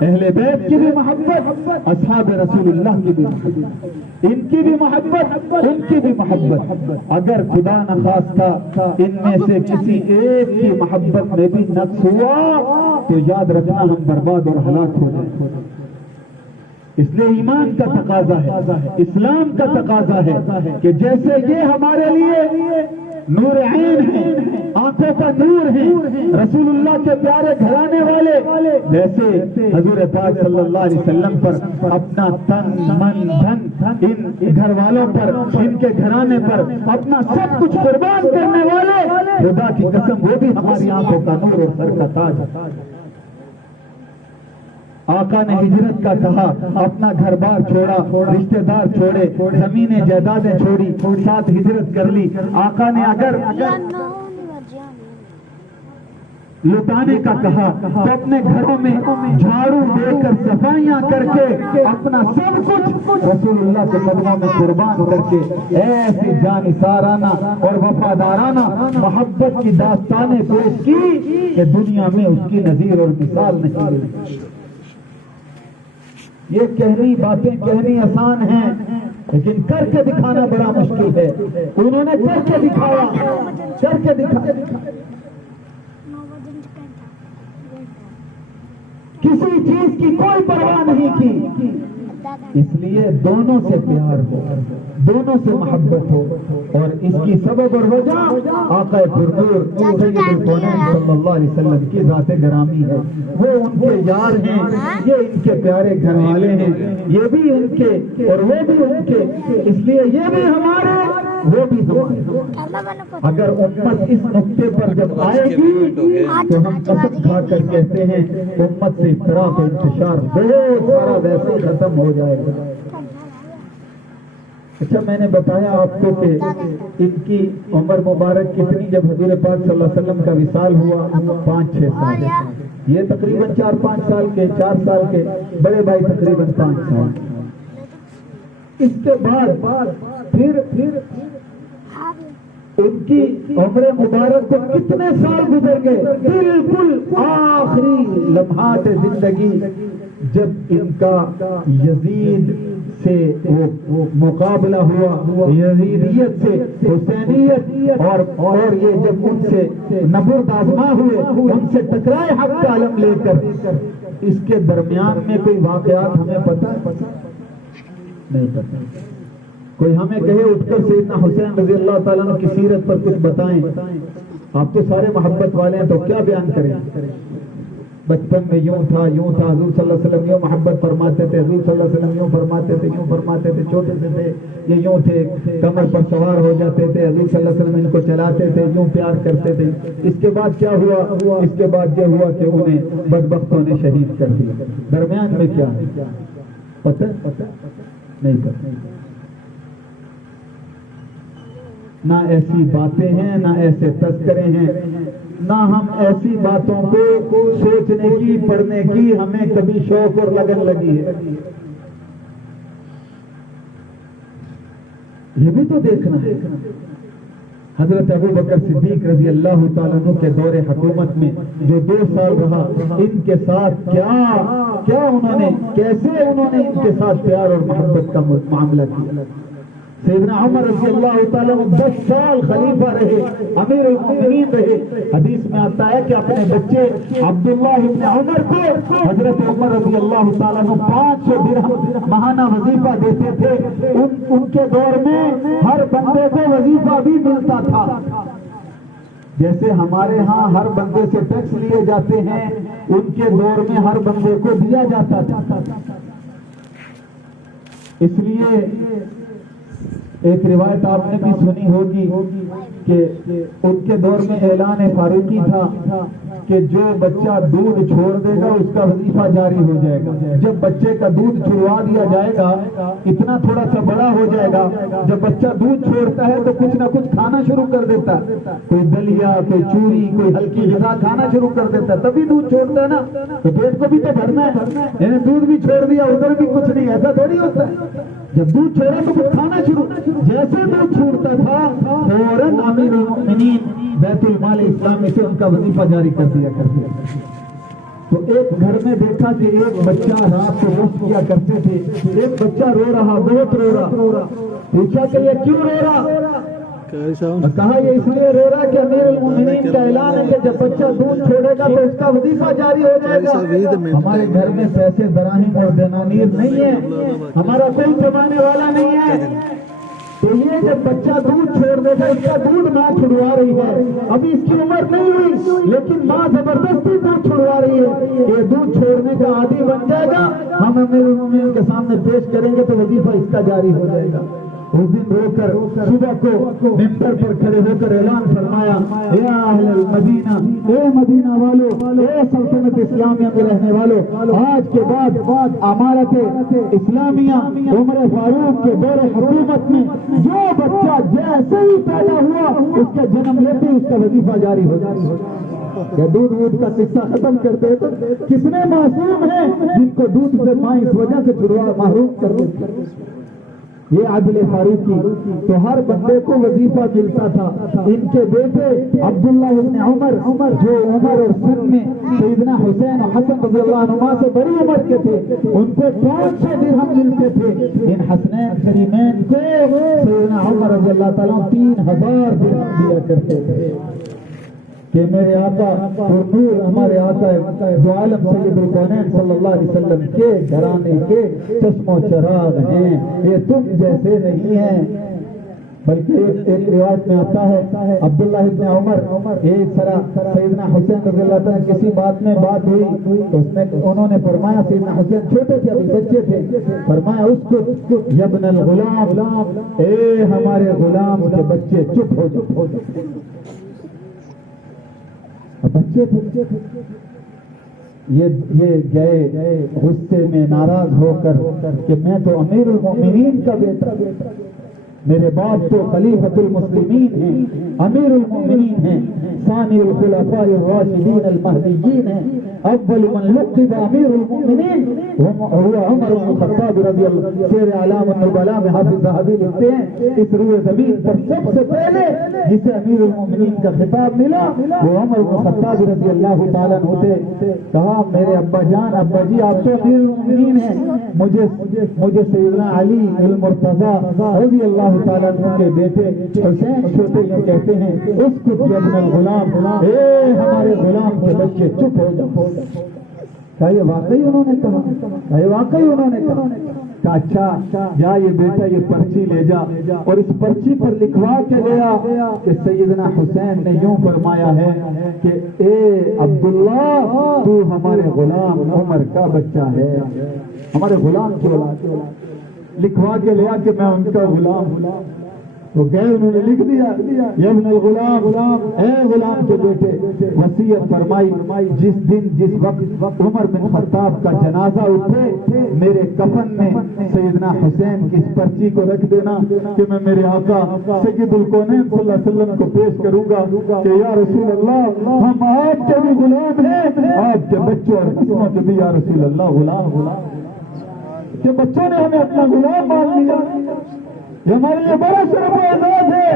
اہل بیت کی بھی محبت، اصحاب رسول اللہ کی بھی محبت، ان کی بھی محبت، ان کی بھی محبت۔ اگر خدا نخواستہ ان میں سے کسی ایک کی محبت میں بھی نقص ہوا تو یاد رکھنا ہم برباد اور ہلاک ہو جائیں۔ اس لیے ایمان کا تقاضا ہے، اسلام کا تقاضا ہے کہ جیسے یہ ہمارے لیے نور عین ہیں، آنکھوں کا نور ہیں، رسول اللہ کے پیارے گھرانے والے، جیسے حضور پاک صلی اللہ علیہ وسلم پر اپنا تن من دھن ان گھر والوں پر، ان کے گھرانے پر اپنا سب کچھ قربان کرنے والے، خدا کی قسم وہ بھی ہماری آنکھوں کا نور اور سر کا تاج ہے۔ آقا نے ہجرت کا کہا، اپنا گھر بار چھوڑا، رشتہ دار چھوڑے، زمینیں جائیدادیں چھوڑی، ساتھ ہجرت کر لی۔ آقا نے اگر لٹانے کا کہا تو اپنے گھروں میں جھاڑو دے کر، صفائیاں کر کے، اپنا سب کچھ رسول اللہ کے قدموں میں قربان کر کے ایسی جانثارانہ اور وفادارانہ محبت کی داستانیں پیش کی کہ دنیا میں اس کی نظیر اور مثال نہیں ملی۔ یہ کہنی باتیں کہنی آسان ہیں، لیکن کر کے دکھانا بڑا مشکل ہے۔ انہوں نے کر کے دکھایا، کر کے دکھایا، کسی چیز کی کوئی پرواہ نہیں کی۔ اس لیے دونوں سے پیار ہو، دونوں سے محبت ہو، اور اس کی سبب اور وجہ آقا پرنور سید الکونین صلی اللہ علیہ وسلم کی ذات گرامی ہے۔ وہ ان کے یار ہیں، یہ ان کے پیارے گھر والے ہیں، یہ بھی ان کے اور وہ بھی ان کے، اس لیے یہ بھی ہمارے وہ بھی ہمارے۔ اگر امت اس نقطے پر جب آئے گی تو ہم قسم کھا کر کہتے ہیں امت سے اختلاف انتشار بہت سارا ویسے ختم ہو جائے گا۔ اچھا، میں نے بتایا آپ کو کہ ان کی عمر مبارک کتنی، جب حضور پاک صلی اللہ علیہ وسلم کا وصال ہوا 5-6 سال، یہ تقریباً 4-5 سال کے، 4 سال کے، بڑے بھائی تقریباً 5 سال۔ اس کے بعد پھر ان کی عمر مبارک کو کتنے سال گزر گئے، بالکل آخری لمحات زندگی جب ان کا یزید سے وہ مقابلہ ہوا، یزیدیت سے حسینیت، اور یہ جب ان سے نبرد آزما ہوئے، ان سے ٹکرائے حق کا علم لے کر، اس کے درمیان میں کوئی واقعات ہمیں پتہ نہیں پتہ۔ کوئی ہمیں کہے اٹھ کر سیدنا حسین رضی اللہ تعالیٰ عنہ کی سیرت پر کچھ بتائیں، آپ تو سارے محبت والے ہیں تو کیا بیان کریں؟ بچپن میں یوں تھا، یوں تھا، حضور صلی اللہ علیہ وسلم یوں محبت فرماتے تھے، حضور صلی اللہ علیہ وسلم یوں فرماتے تھے، یوں فرماتے تھے، چھوٹے سے تھے یہ یوں تھے، کمر پر سوار ہو جاتے تھے، حضور صلی اللہ علیہ وسلم ان کو چلاتے تھے، یوں پیار کرتے تھے۔ اس کے بعد کیا ہوا؟ اس کے بعد یہ ہوا کہ انہیں بدبختوں نے شہید کر دیا۔ درمیان میں کیا ہے پتہ نہیں پتہ، نہ ایسی باتیں ہیں، نہ ایسے تذکرے ہیں، نہ ہم ایسی باتوں کو سوچنے کی، پڑھنے کی ہمیں کبھی شوق اور لگن لگی ہے۔ یہ بھی تو دیکھنا ہے۔ حضرت ابو بکر صدیق رضی اللہ تعالیٰ عنہ کے دور حکومت میں جو 2 سال رہا، ان کے ساتھ کیا انہوں نے، کیسے انہوں نے ان کے ساتھ پیار اور محبت کا معاملہ کیا۔ سیدنا عمر رضی اللہ تعالیٰ 10 سال خلیفہ رہے، امیر المؤمنین رہے۔ حدیث میں آتا ہے کہ اپنے بچے عبداللہ ابن عمر کو حضرت عمر رضی اللہ تعالیٰ 500 درہم ماہانہ وظیفہ دیتے تھے۔ ان کے دور میں ہر بندے کو وظیفہ بھی ملتا تھا، جیسے ہمارے ہاں ہر بندے سے ٹیکس لیے جاتے ہیں، ان کے دور میں ہر بندے کو دیا جاتا تھا۔ اس لیے ایک روایت آپ نے بھی سنی ہوگی کہ ان کے دور میں اعلان فاروقی تھا کہ جو بچہ دودھ چھوڑ دے گا اس کا وظیفہ جاری ہو جائے گا۔ جب بچے کا دودھ چھڑوا دیا جائے گا، اتنا تھوڑا سا بڑا ہو جائے گا، جب بچہ دودھ چھوڑتا ہے تو کچھ نہ کچھ کھانا شروع کر دیتا ہے، کوئی دلیا، کوئی چوری، کوئی ہلکی غذا کھانا شروع کر دیتا ہے، تبھی دودھ چھوڑتا ہے نا، تو پیٹ کو بھی تو بھرنا ہے، یعنی دودھ بھی چھوڑ دیا ادھر بھی کچھ نہیں، ایسا تھوڑی ہوتا ہے۔ جب دودھ چھوڑا تو کچھ کھانا شروع، جیسے دودھ چھوڑتا تھا فوراً امیر المؤمنین بیت المال اسلامی سے ان کا وظیفہ جاری کر دیا کرتے تھے۔ تو ایک گھر میں دیکھا کہ ایک بچہ رات کو رخ کیا کرتے تھے، ایک بچہ رو رہا، بہت رو رہا، پوچھا کہ یہ کیوں رو رہا؟ کہا یہ اس لیے رو رہا کہ امیر المؤمنین کا اعلان ہے کہ جب بچہ دودھ چھوڑے گا تو اس کا وظیفہ جاری ہو جائے گا۔ ہمارے گھر میں پیسے دراہم اور دنانیر نہیں ہے، ہمارا کوئی کمانے والا نہیں ہے، تو یہ جب بچہ دودھ چھوڑ دے گا، اس کا دودھ ماں چھڑوا رہی ہے، ابھی اس کی عمر نہیں ہوئی لیکن ماں زبردستی دودھ چھڑوا رہی ہے، یہ دودھ چھوڑنے کا عادی بن جائے گا، ہم امیر المومنین کے سامنے پیش کریں گے تو وظیفہ اس کا جاری ہو جائے گا۔ اس دن رو کر صبح کو ممبر پر کھڑے ہو کر اعلان فرمایا، یا اہل المدینہ، اے مدینہ والو، اے سلطنت اسلامیہ میں رہنے والو، آج کے بعد امارت اسلامیہ عمر فاروق کے دور حکومت میں جو بچہ جیسے ہی پیدا ہوا اس کے جنم لیتے ہی اس کا وظیفہ جاری ہو جائے۔ یا دودھ وودھ کا قصہ ختم کرتے تو کتنے معصوم ہیں جن کو دودھ سے ماں اس وجہ سے چھڑوا محروم کر دیتی۔ یہ عدل فاروقی، تو ہر بندے کو وظیفہ ملتا تھا۔ ان کے بیٹے عبداللہ ابن عمر جو عمر اور سن میں سیدنا حسین اور حسن رضی اللہ عنہما سے بڑی عمر کے تھے، ان کو 500 درہم ملتے تھے۔ ان حسنین کریمین کو سیدنا عمر رضی اللہ تعالیٰ 3000 درہم دیا کرتے تھے کہ میرے آقا نور ہمارے آقا جو عالم سید الکونین صلی اللہ علیہ وسلم کے گھرانے کے چشم و چراغ ہیں، یہ تم جیسے نہیں ہیں۔ بلکہ ایک روایت میں آتا ہے عبداللہ ابن عمر ایک طرح سیدنا حسین رضی اللہ تعالیٰ کسی بات میں بات ہوئی تو انہوں نے فرمایا، سیدنا حسین چھوٹے تھے ابھی بچے تھے، فرمایا اس کو یبن الغلام، اے ہمارے غلام کے بچے چپ ہو جاؤ۔ بچے تھے یہ گئے غصے میں ناراض ہو کر کہ میں تو امیر المومنین کا بیٹا، میرے باپ تو خلیفۃ المسلمین ہیں، امیر المومنین ہیں، ثانی الخلفاء الراشدین المہدیین ہیں، اول من لقب امیر المومنین هو عمر بن الخطاب رضی اللہ، سیر اعلام النبلاء میں حافظ ذہبی لکھتے ہیں اس روئے زمین پر سب سے پہلے جسے امیر المومنین کا خطاب ملا وہ عمر بن الخطاب رضی اللہ تعالیٰ عنہ تھے۔ کہا میرے ابا جان، ابا جی آپ تو امیر المومنین ہیں، مجھے سیدنا علی المرتضیٰ رضی اللہ تعالیٰ عنہ کے بیٹے حسین چھوٹے یہ کہتے ہیں اس کو ابن الغلام، اے ہمارے غلام کے بچے چپ ہو جاؤ۔ کہا یہ واقعی انہوں نے کہا، یہ واقعی انہوں نے کہا۔ کہا اچھا جا یہ بیٹا یہ پرچی لے جا، اور اس پرچی پر لکھوا کے لیا کہ سیدنا حسین نے یوں فرمایا ہے کہ اے عبداللہ تو ہمارے غلام عمر کا بچہ ہے، ہمارے غلام کی اولاد، لکھوا کے لیا کہ میں ان کا غلام ہوں۔ تو گئے انہوں نے لکھ دیا یبن الغلام، اے غلام کے بیٹے، وصیت فرمائی جس دن جس وقت عمر بن خطاب کا جنازہ اٹھے میرے کفن میں سیدنا حسین کی اس پرچی کو رکھ دینا کہ میں میرے آقا سید الکونین صلی اللہ علیہ وسلم کو پیش کروں گا کہ یا رسول اللہ ہم آپ کے بھی غلام ہیں، آپ کے بچوں اور قسموں کے بھی یا رسول اللہ غلام، کہ بچوں نے ہمیں اپنا غلام مان لیا۔ یہ ہمارے لیے بڑا شرف و اعزاز ہے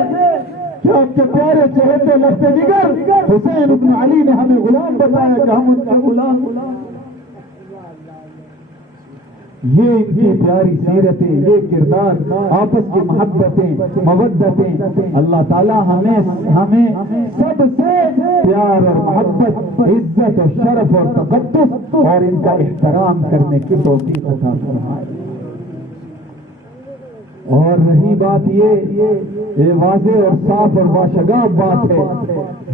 کہ آپ کے پیارے چہتے لفظ جگر حسین ابن علی نے ہمیں غلام بتایا کہ ہم ان کا غلام۔ یہ ان کی پیاری سیرتیں، یہ کردار، آپس کی محبتیں، مودتیں، اللہ تعالیٰ ہمیں سب سے پیار اور محبت، عزت اور شرف اور تقدس اور ان کا احترام کرنے کی توفیق عطا فرمائے۔ اور رہی بات یہ واضح اور صاف اور باشگاف بات ہے،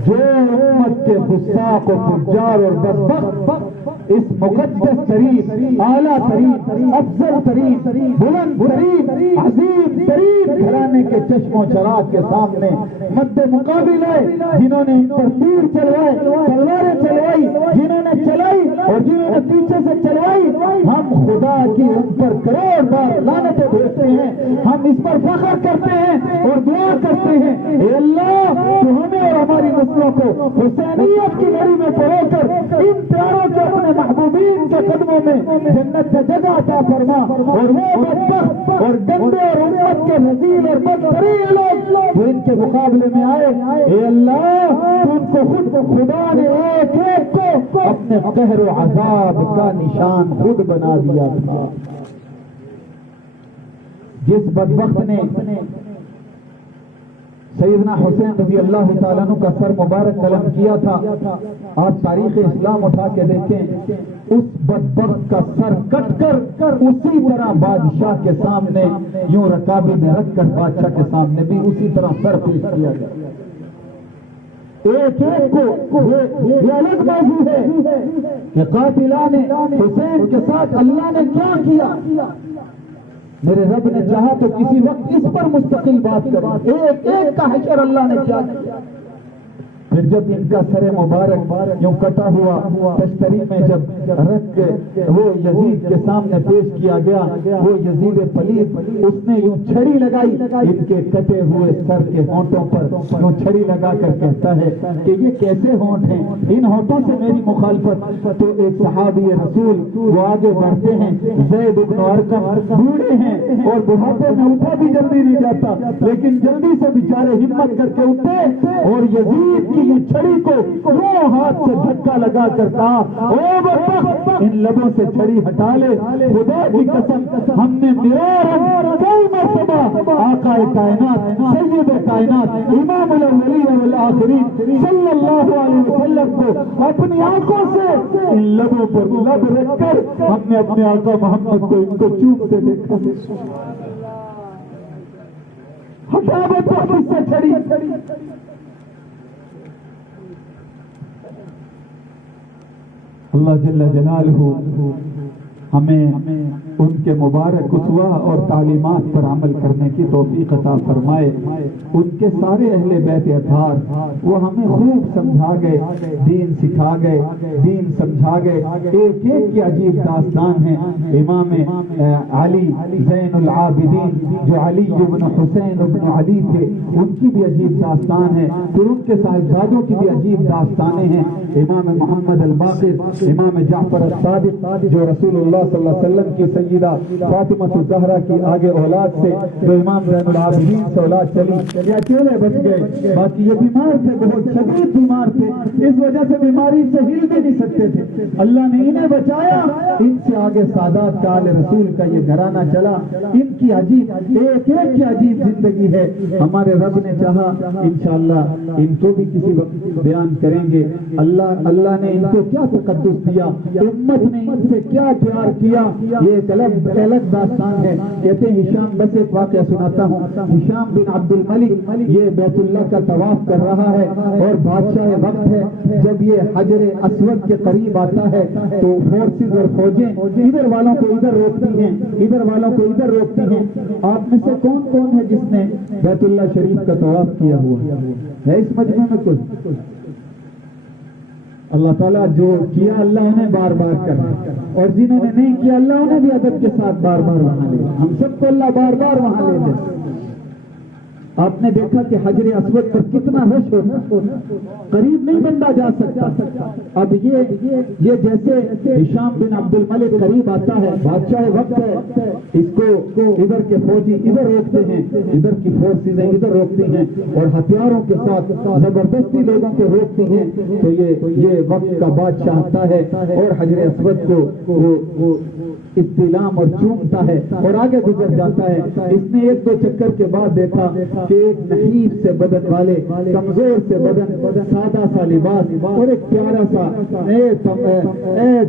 جو امت کے فساق و فجار اور بدبخت اس مقدس ترین، اعلیٰ ترین، افضل ترین، بلند ترین، عظیم ترین گھرانے کے چشم و چراغ کے سامنے مد مقابل ہے، جنہوں نے ان پر تیر چلوائے، تلواریں چلوائی، جنہوں نے چلائی اور جنہوں نے پیچھے سے چلوائی، ہم خدا کی ان پر کروڑ بار لعنتیں بھیجتے ہیں، ہم اس پر فخر کرتے ہیں اور دعا کرتے ہیں اے اللہ تو ہمیں اور ہماری نسلوں کو حسینیت کی لڑی میں پڑھو کر ان پیاروں کے اپنے محبوبین کے قدموں میں جنت سے جگہ عطا فرما، اور وہ بدبخت اور گندے اور امت کے رذیل اور بدترین لوگ جو ان کے مقابلے میں آئے، اے اللہ تو ان کو خود خدا نے ایک ایک کو اپنے قہر و عذاب کا نشان خود بنا دیا تھا۔ جس بدبخت نے سیدنا حسین رضی اللہ تعالیٰ عنہ کا سر مبارک قلم کیا تھا، آپ تاریخ اسلام اٹھا کے دیکھیں، اس بدبخت کا سر کٹ کر اسی طرح بادشاہ کے سامنے یوں رکابی میں رکھ کر بادشاہ کے سامنے بھی اسی طرح سر پیش کیا گیا. ایک ایک کو یہ الگ موضوع ہے کہ قاتلان حسین کے ساتھ اللہ نے کیا کیا. میرے رب نے چاہا تو کسی وقت اس پر مستقل بات کریں. ایک ایک کا حشر اللہ نے کیا کیا. پھر جب ان کا سر مبارک یوں کٹا ہوا تشتری میں جب رکھ کے وہ یزید کے سامنے پیش کیا گیا, وہ یزید پلید اس نے یوں چھڑی لگائی ان کے کٹے ہوئے سر کے ہونٹوں پر, یوں چھڑی لگا کر کہتا ہے کہ یہ کیسے ہونٹ ہیں, ان ہونٹوں سے میری مخالفت. تو ایک صحابی رسول وہ آگے بڑھتے ہیں, زید بن ارقم بوڑھے ہیں اور بڑھاپے میں اٹھا بھی جلدی نہیں جاتا, لیکن جلدی سے بیچارے ہمت کر کے اٹھے اور یزید کی چھڑی کو وہ ہاتھ سے دھکا لگا کر کہا, او بدبخت ان لبوں سے چھڑی ہٹا لے, خدا کی قسم ہم نے مرارن کئی مرتبہ آقا کائنات سید کائنات امام الاولین والآخرین صلی اللہ علیہ وسلم کو اپنی آنکھوں سے ان لبوں پر لب رکھ کر ہم نے اپنے آقا محمد کو ان کو چومتے دیکھا. ہٹا بدبخت سے چھڑی. اللہ جل جلالہ ہمیں ان کے مبارک اسوہ اور تعلیمات پر عمل کرنے کی توفیق عطا فرمائے. ان کے سارے اہل بیت اطہار وہ ہمیں خوب سمجھا گئے, دین سکھا گئے, دین سمجھا گئے. ایک ایک کی عجیب داستان ہے. امام علی زین العابدین جو علی بن حسین بن علی تھے, ان کی بھی عجیب داستان ہے. پھر ان کے صاحبزادوں کی بھی عجیب داستانیں ہیں. امام محمد الباقر, امام جعفر الصادق جو رسول اللہ صلی اللہ علیہ وسلم کی سیدہ فاطمہ الزہرا کی آگے اولاد سے, جو امام زین العابدین سے اولاد چلی, یہ اکیلے بچ گئے. باقی یہ بیمار تھے, بہت شدید بیمار تھے, اس وجہ سے بیماری سے ہل بھی نہیں سکتے تھے. اللہ نے انہیں بچایا. ان سے آگے سادات کا آل رسول کا یہ گھرانہ چلا. ان کی عجیب ایک ایک کی عجیب زندگی ہے. ہمارے رب نے چاہا انشاءاللہ ان کو بھی کسی وقت بیان کریں گے. اللہ نے ان کو کیا تقدس دیا, امت نے ان سے کیا پیار کیا, یہ ایک الگ داستان ہے. کہتے ہیں ہشام, بس ایک واقعہ سناتا ہوں. ہشام بن عبد الملک یہ بیت اللہ کا طواف کر رہا ہے اور بادشاہ وقت ہے. جب یہ حجر اسود کے قریب آتا ہے تو فورسز اور فوجیں ادھر والوں کو ادھر روکتی ہیں, ادھر والوں کو ادھر روکتی ہیں. آپ میں سے کون کون ہے جس نے بیت اللہ شریف کا طواف کیا ہوا ہے اس مجمع میں؟ کوئی؟ اللہ تعالیٰ جو کیا اللہ انہیں بار بار کرے, اور جنہوں نے نہیں کیا اللہ انہیں بھی ادب کے ساتھ بار بار وہاں لے. ہم سب کو اللہ بار بار وہاں لے دے. آپ نے دیکھا کہ حجر اسود پر کتنا رش ہوتا, قریب نہیں بندہ جا سکتا. اب یہ جیسے ہشام بن عبد الملک قریب آتا ہے, بادشاہ وقت ہے, اس کو ادھر کے فوجی ادھر روکتے ہیں, ادھر کی فورسز ادھر روکتی ہیں اور ہتھیاروں کے ساتھ زبردستی لوگوں کو روکتی ہیں. تو یہ وقت کا بادشاہ آتا ہے اور حجر اسود کو وہ استلام اور چومتا ہے اور آگے گزر جاتا ہے. اس نے ایک دو چکر کے بعد دیکھا کہ ایک نحیف سے بدن والے, کمزور سے بدن, سادہ سا لباس اور ایک پیارا سا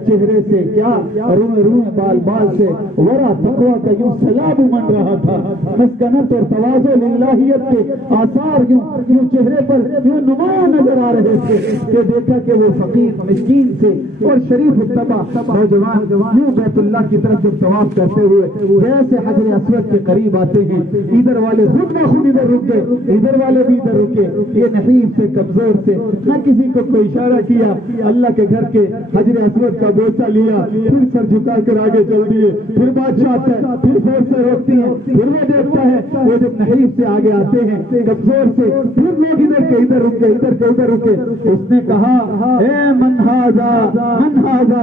چہرے سے کیا روح بال سے ورا تقوی کا یوں سلاب امن رہا تھا. مسکنت اور تواضع للہیت کے آثار یوں چہرے پر یوں نمایاں نظر آ رہے تھے کہ دیکھا کہ وہ فقیر مسکین سے اور شریف الطبع نوجوان یوں بیت اللہ کی طرف جب طواف کرتے ہوئے جیسے حجر اسود کے قریب آتے ہیں, ادھر والے خود نہ خود ادھر رک گئے, ادھر والے بھی ادھر رکے. یہ نحیف سے کمزور سے نہ کسی کو کوئی اشارہ کیا, اللہ کے گھر کے حجر اسود کا بوسہ لیا, پھر سر جھکا کر آگے چل دیے. پھر بادشاہ آتا ہے, پھر فوج سے روکتی ہیں, پھر وہ دیکھتا ہے وہ جب نحیف سے آگے آتے ہیں کمزور سے, پھر لوگ ادھر کے ادھر رکے, ادھر کے ادھر رکے. اس نے کہا اے من ہاذا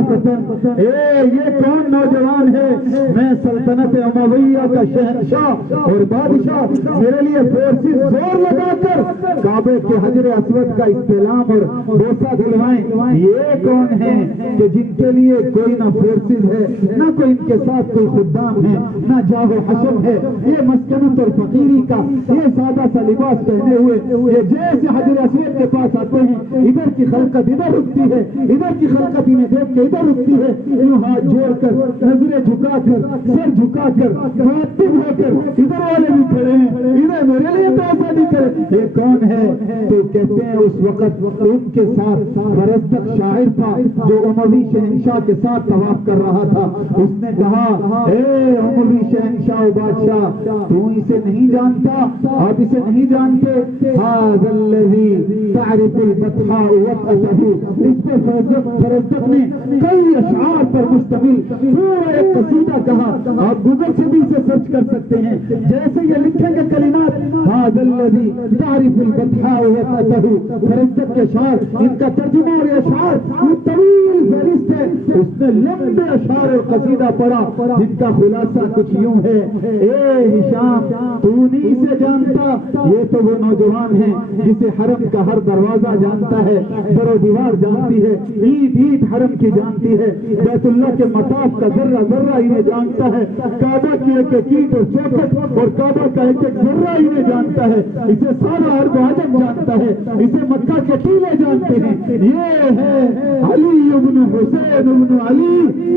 فتن, اے یہ کون نوجوان ہے؟ میں سلطنت امویہ کا شہنشاہ اور بادشاہ, میرے لیے فورسز زور لگا کر کعبے کے حجر اسود کا استلام اور بوسہ دلوائیں. یہ کون ہیں کہ جن کے لیے کوئی نہ فورسز ہے، نہ کوئی ان کے ساتھ کوئی خدام ہے، نہ جاہ و حشم ہے، یہ مسکنت اور فقیری کا یہ سادہ سا لباس پہنے ہوئے یہ جیسے حجر اسود کے پاس آتے ہیں، ادھر کی خلقت ادھر رکتی ہے، ادھر کی خلقت انہیں دیکھ کے ادھر رکتی ہے، یوں ہاتھ جوڑ کر نظریں جھکا کر سر جھکا کر معطل ہو کر ادھر والے بھی کھڑے ہیں، ادھر میرے لیے تو ایسا نہیں کرے، یہ کون ہے؟ تو کہتے ہیں اس وقت ان کے ساتھ فرزدق شاعر تھا جو اموی شہنشاہ کے ساتھ طواف کر رہا تھا، اس نے کہا اے اموی شہنشاہ و بادشاہ تو اسے نہیں جانتا، آپ اسے نہیں جانتے، هذا الذي تعرف الفتحاء وقته، اس پہ فرزدق نے کئی اشعار پر مشتمل پورا ایک قصیدہ کہا، آپ گوگل سے بھی اسے سرچ کر سکتے ہیں، جیسے یہ لکھیں گے کلمات هذا الذي تعرف الفتحاء وقته، فرزدق کے اشعار ان کا ترجمہ اور اشعار یہ طویل فہرست ہے، اس نے لمبے اشعار اور قصیدہ پڑھا جن کا خلاصہ کچھ یوں ہے، اے ہشام تو نہیں اسے جانتا، یہ تو وہ نوجوان ہیں جسے حرم کا ہر دروازہ جانتا ہے، در و دیوار جانتی ہے، اینٹ اینٹ حرم کی جانتی ہے، بیت اللہ کے مطاف کا ذرہ ذرہ انہیں جانتا ہے، کعبہ کی ایک ایک اینٹ اور چوکھٹ اور کعبہ کا ایک ایک ذرہ انہیں جانتا ہے، اسے سارا عرب و عجم جانتا ہے، اسے مکہ کے ٹیلے جانتے ہیں، یہ ہے علی ابن حسین ابن علی،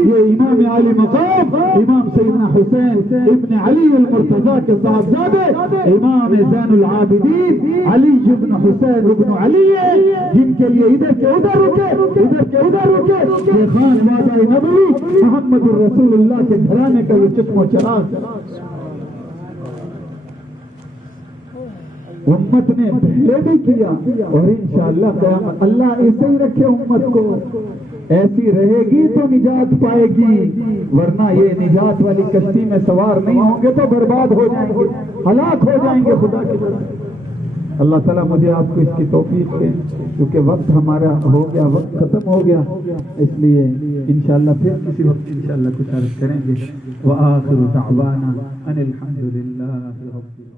یہ امام علی مقام امام سیدنا حسین ابن علی المرتضی کے صاحبزادے امام زین العابدین علی ابن حسین ابن علی ہے، جن کے لیے ادھر کے ادھر رکے ادھر کے ادھر رکے، یہ خان وعدہ نبوی محمد الرسول اللہ کے گھرانے کا یہ چشم و چراغ امت نے پہلے بھی کیا اور انشاءاللہ قیامت اللہ ایسے ہی رکھے امت کو، ایسی رہے گی تو نجات پائے گی، ورنہ یہ نجات والی کشتی میں سوار نہیں ہوں گے تو برباد ہو جائیں گے، ہلاک ہو جائیں گے خدا کے بندے۔ اللہ تعالیٰ مجھے آپ کو اس کی توفیق دے، کیونکہ وقت ہمارا ہو گیا، وقت ختم ہو گیا، اس لیے انشاءاللہ پھر کسی وقت انشاءاللہ کچھ عرض کریں گے۔ وآخر دعوانا ان الحمد للہ رب العالمین۔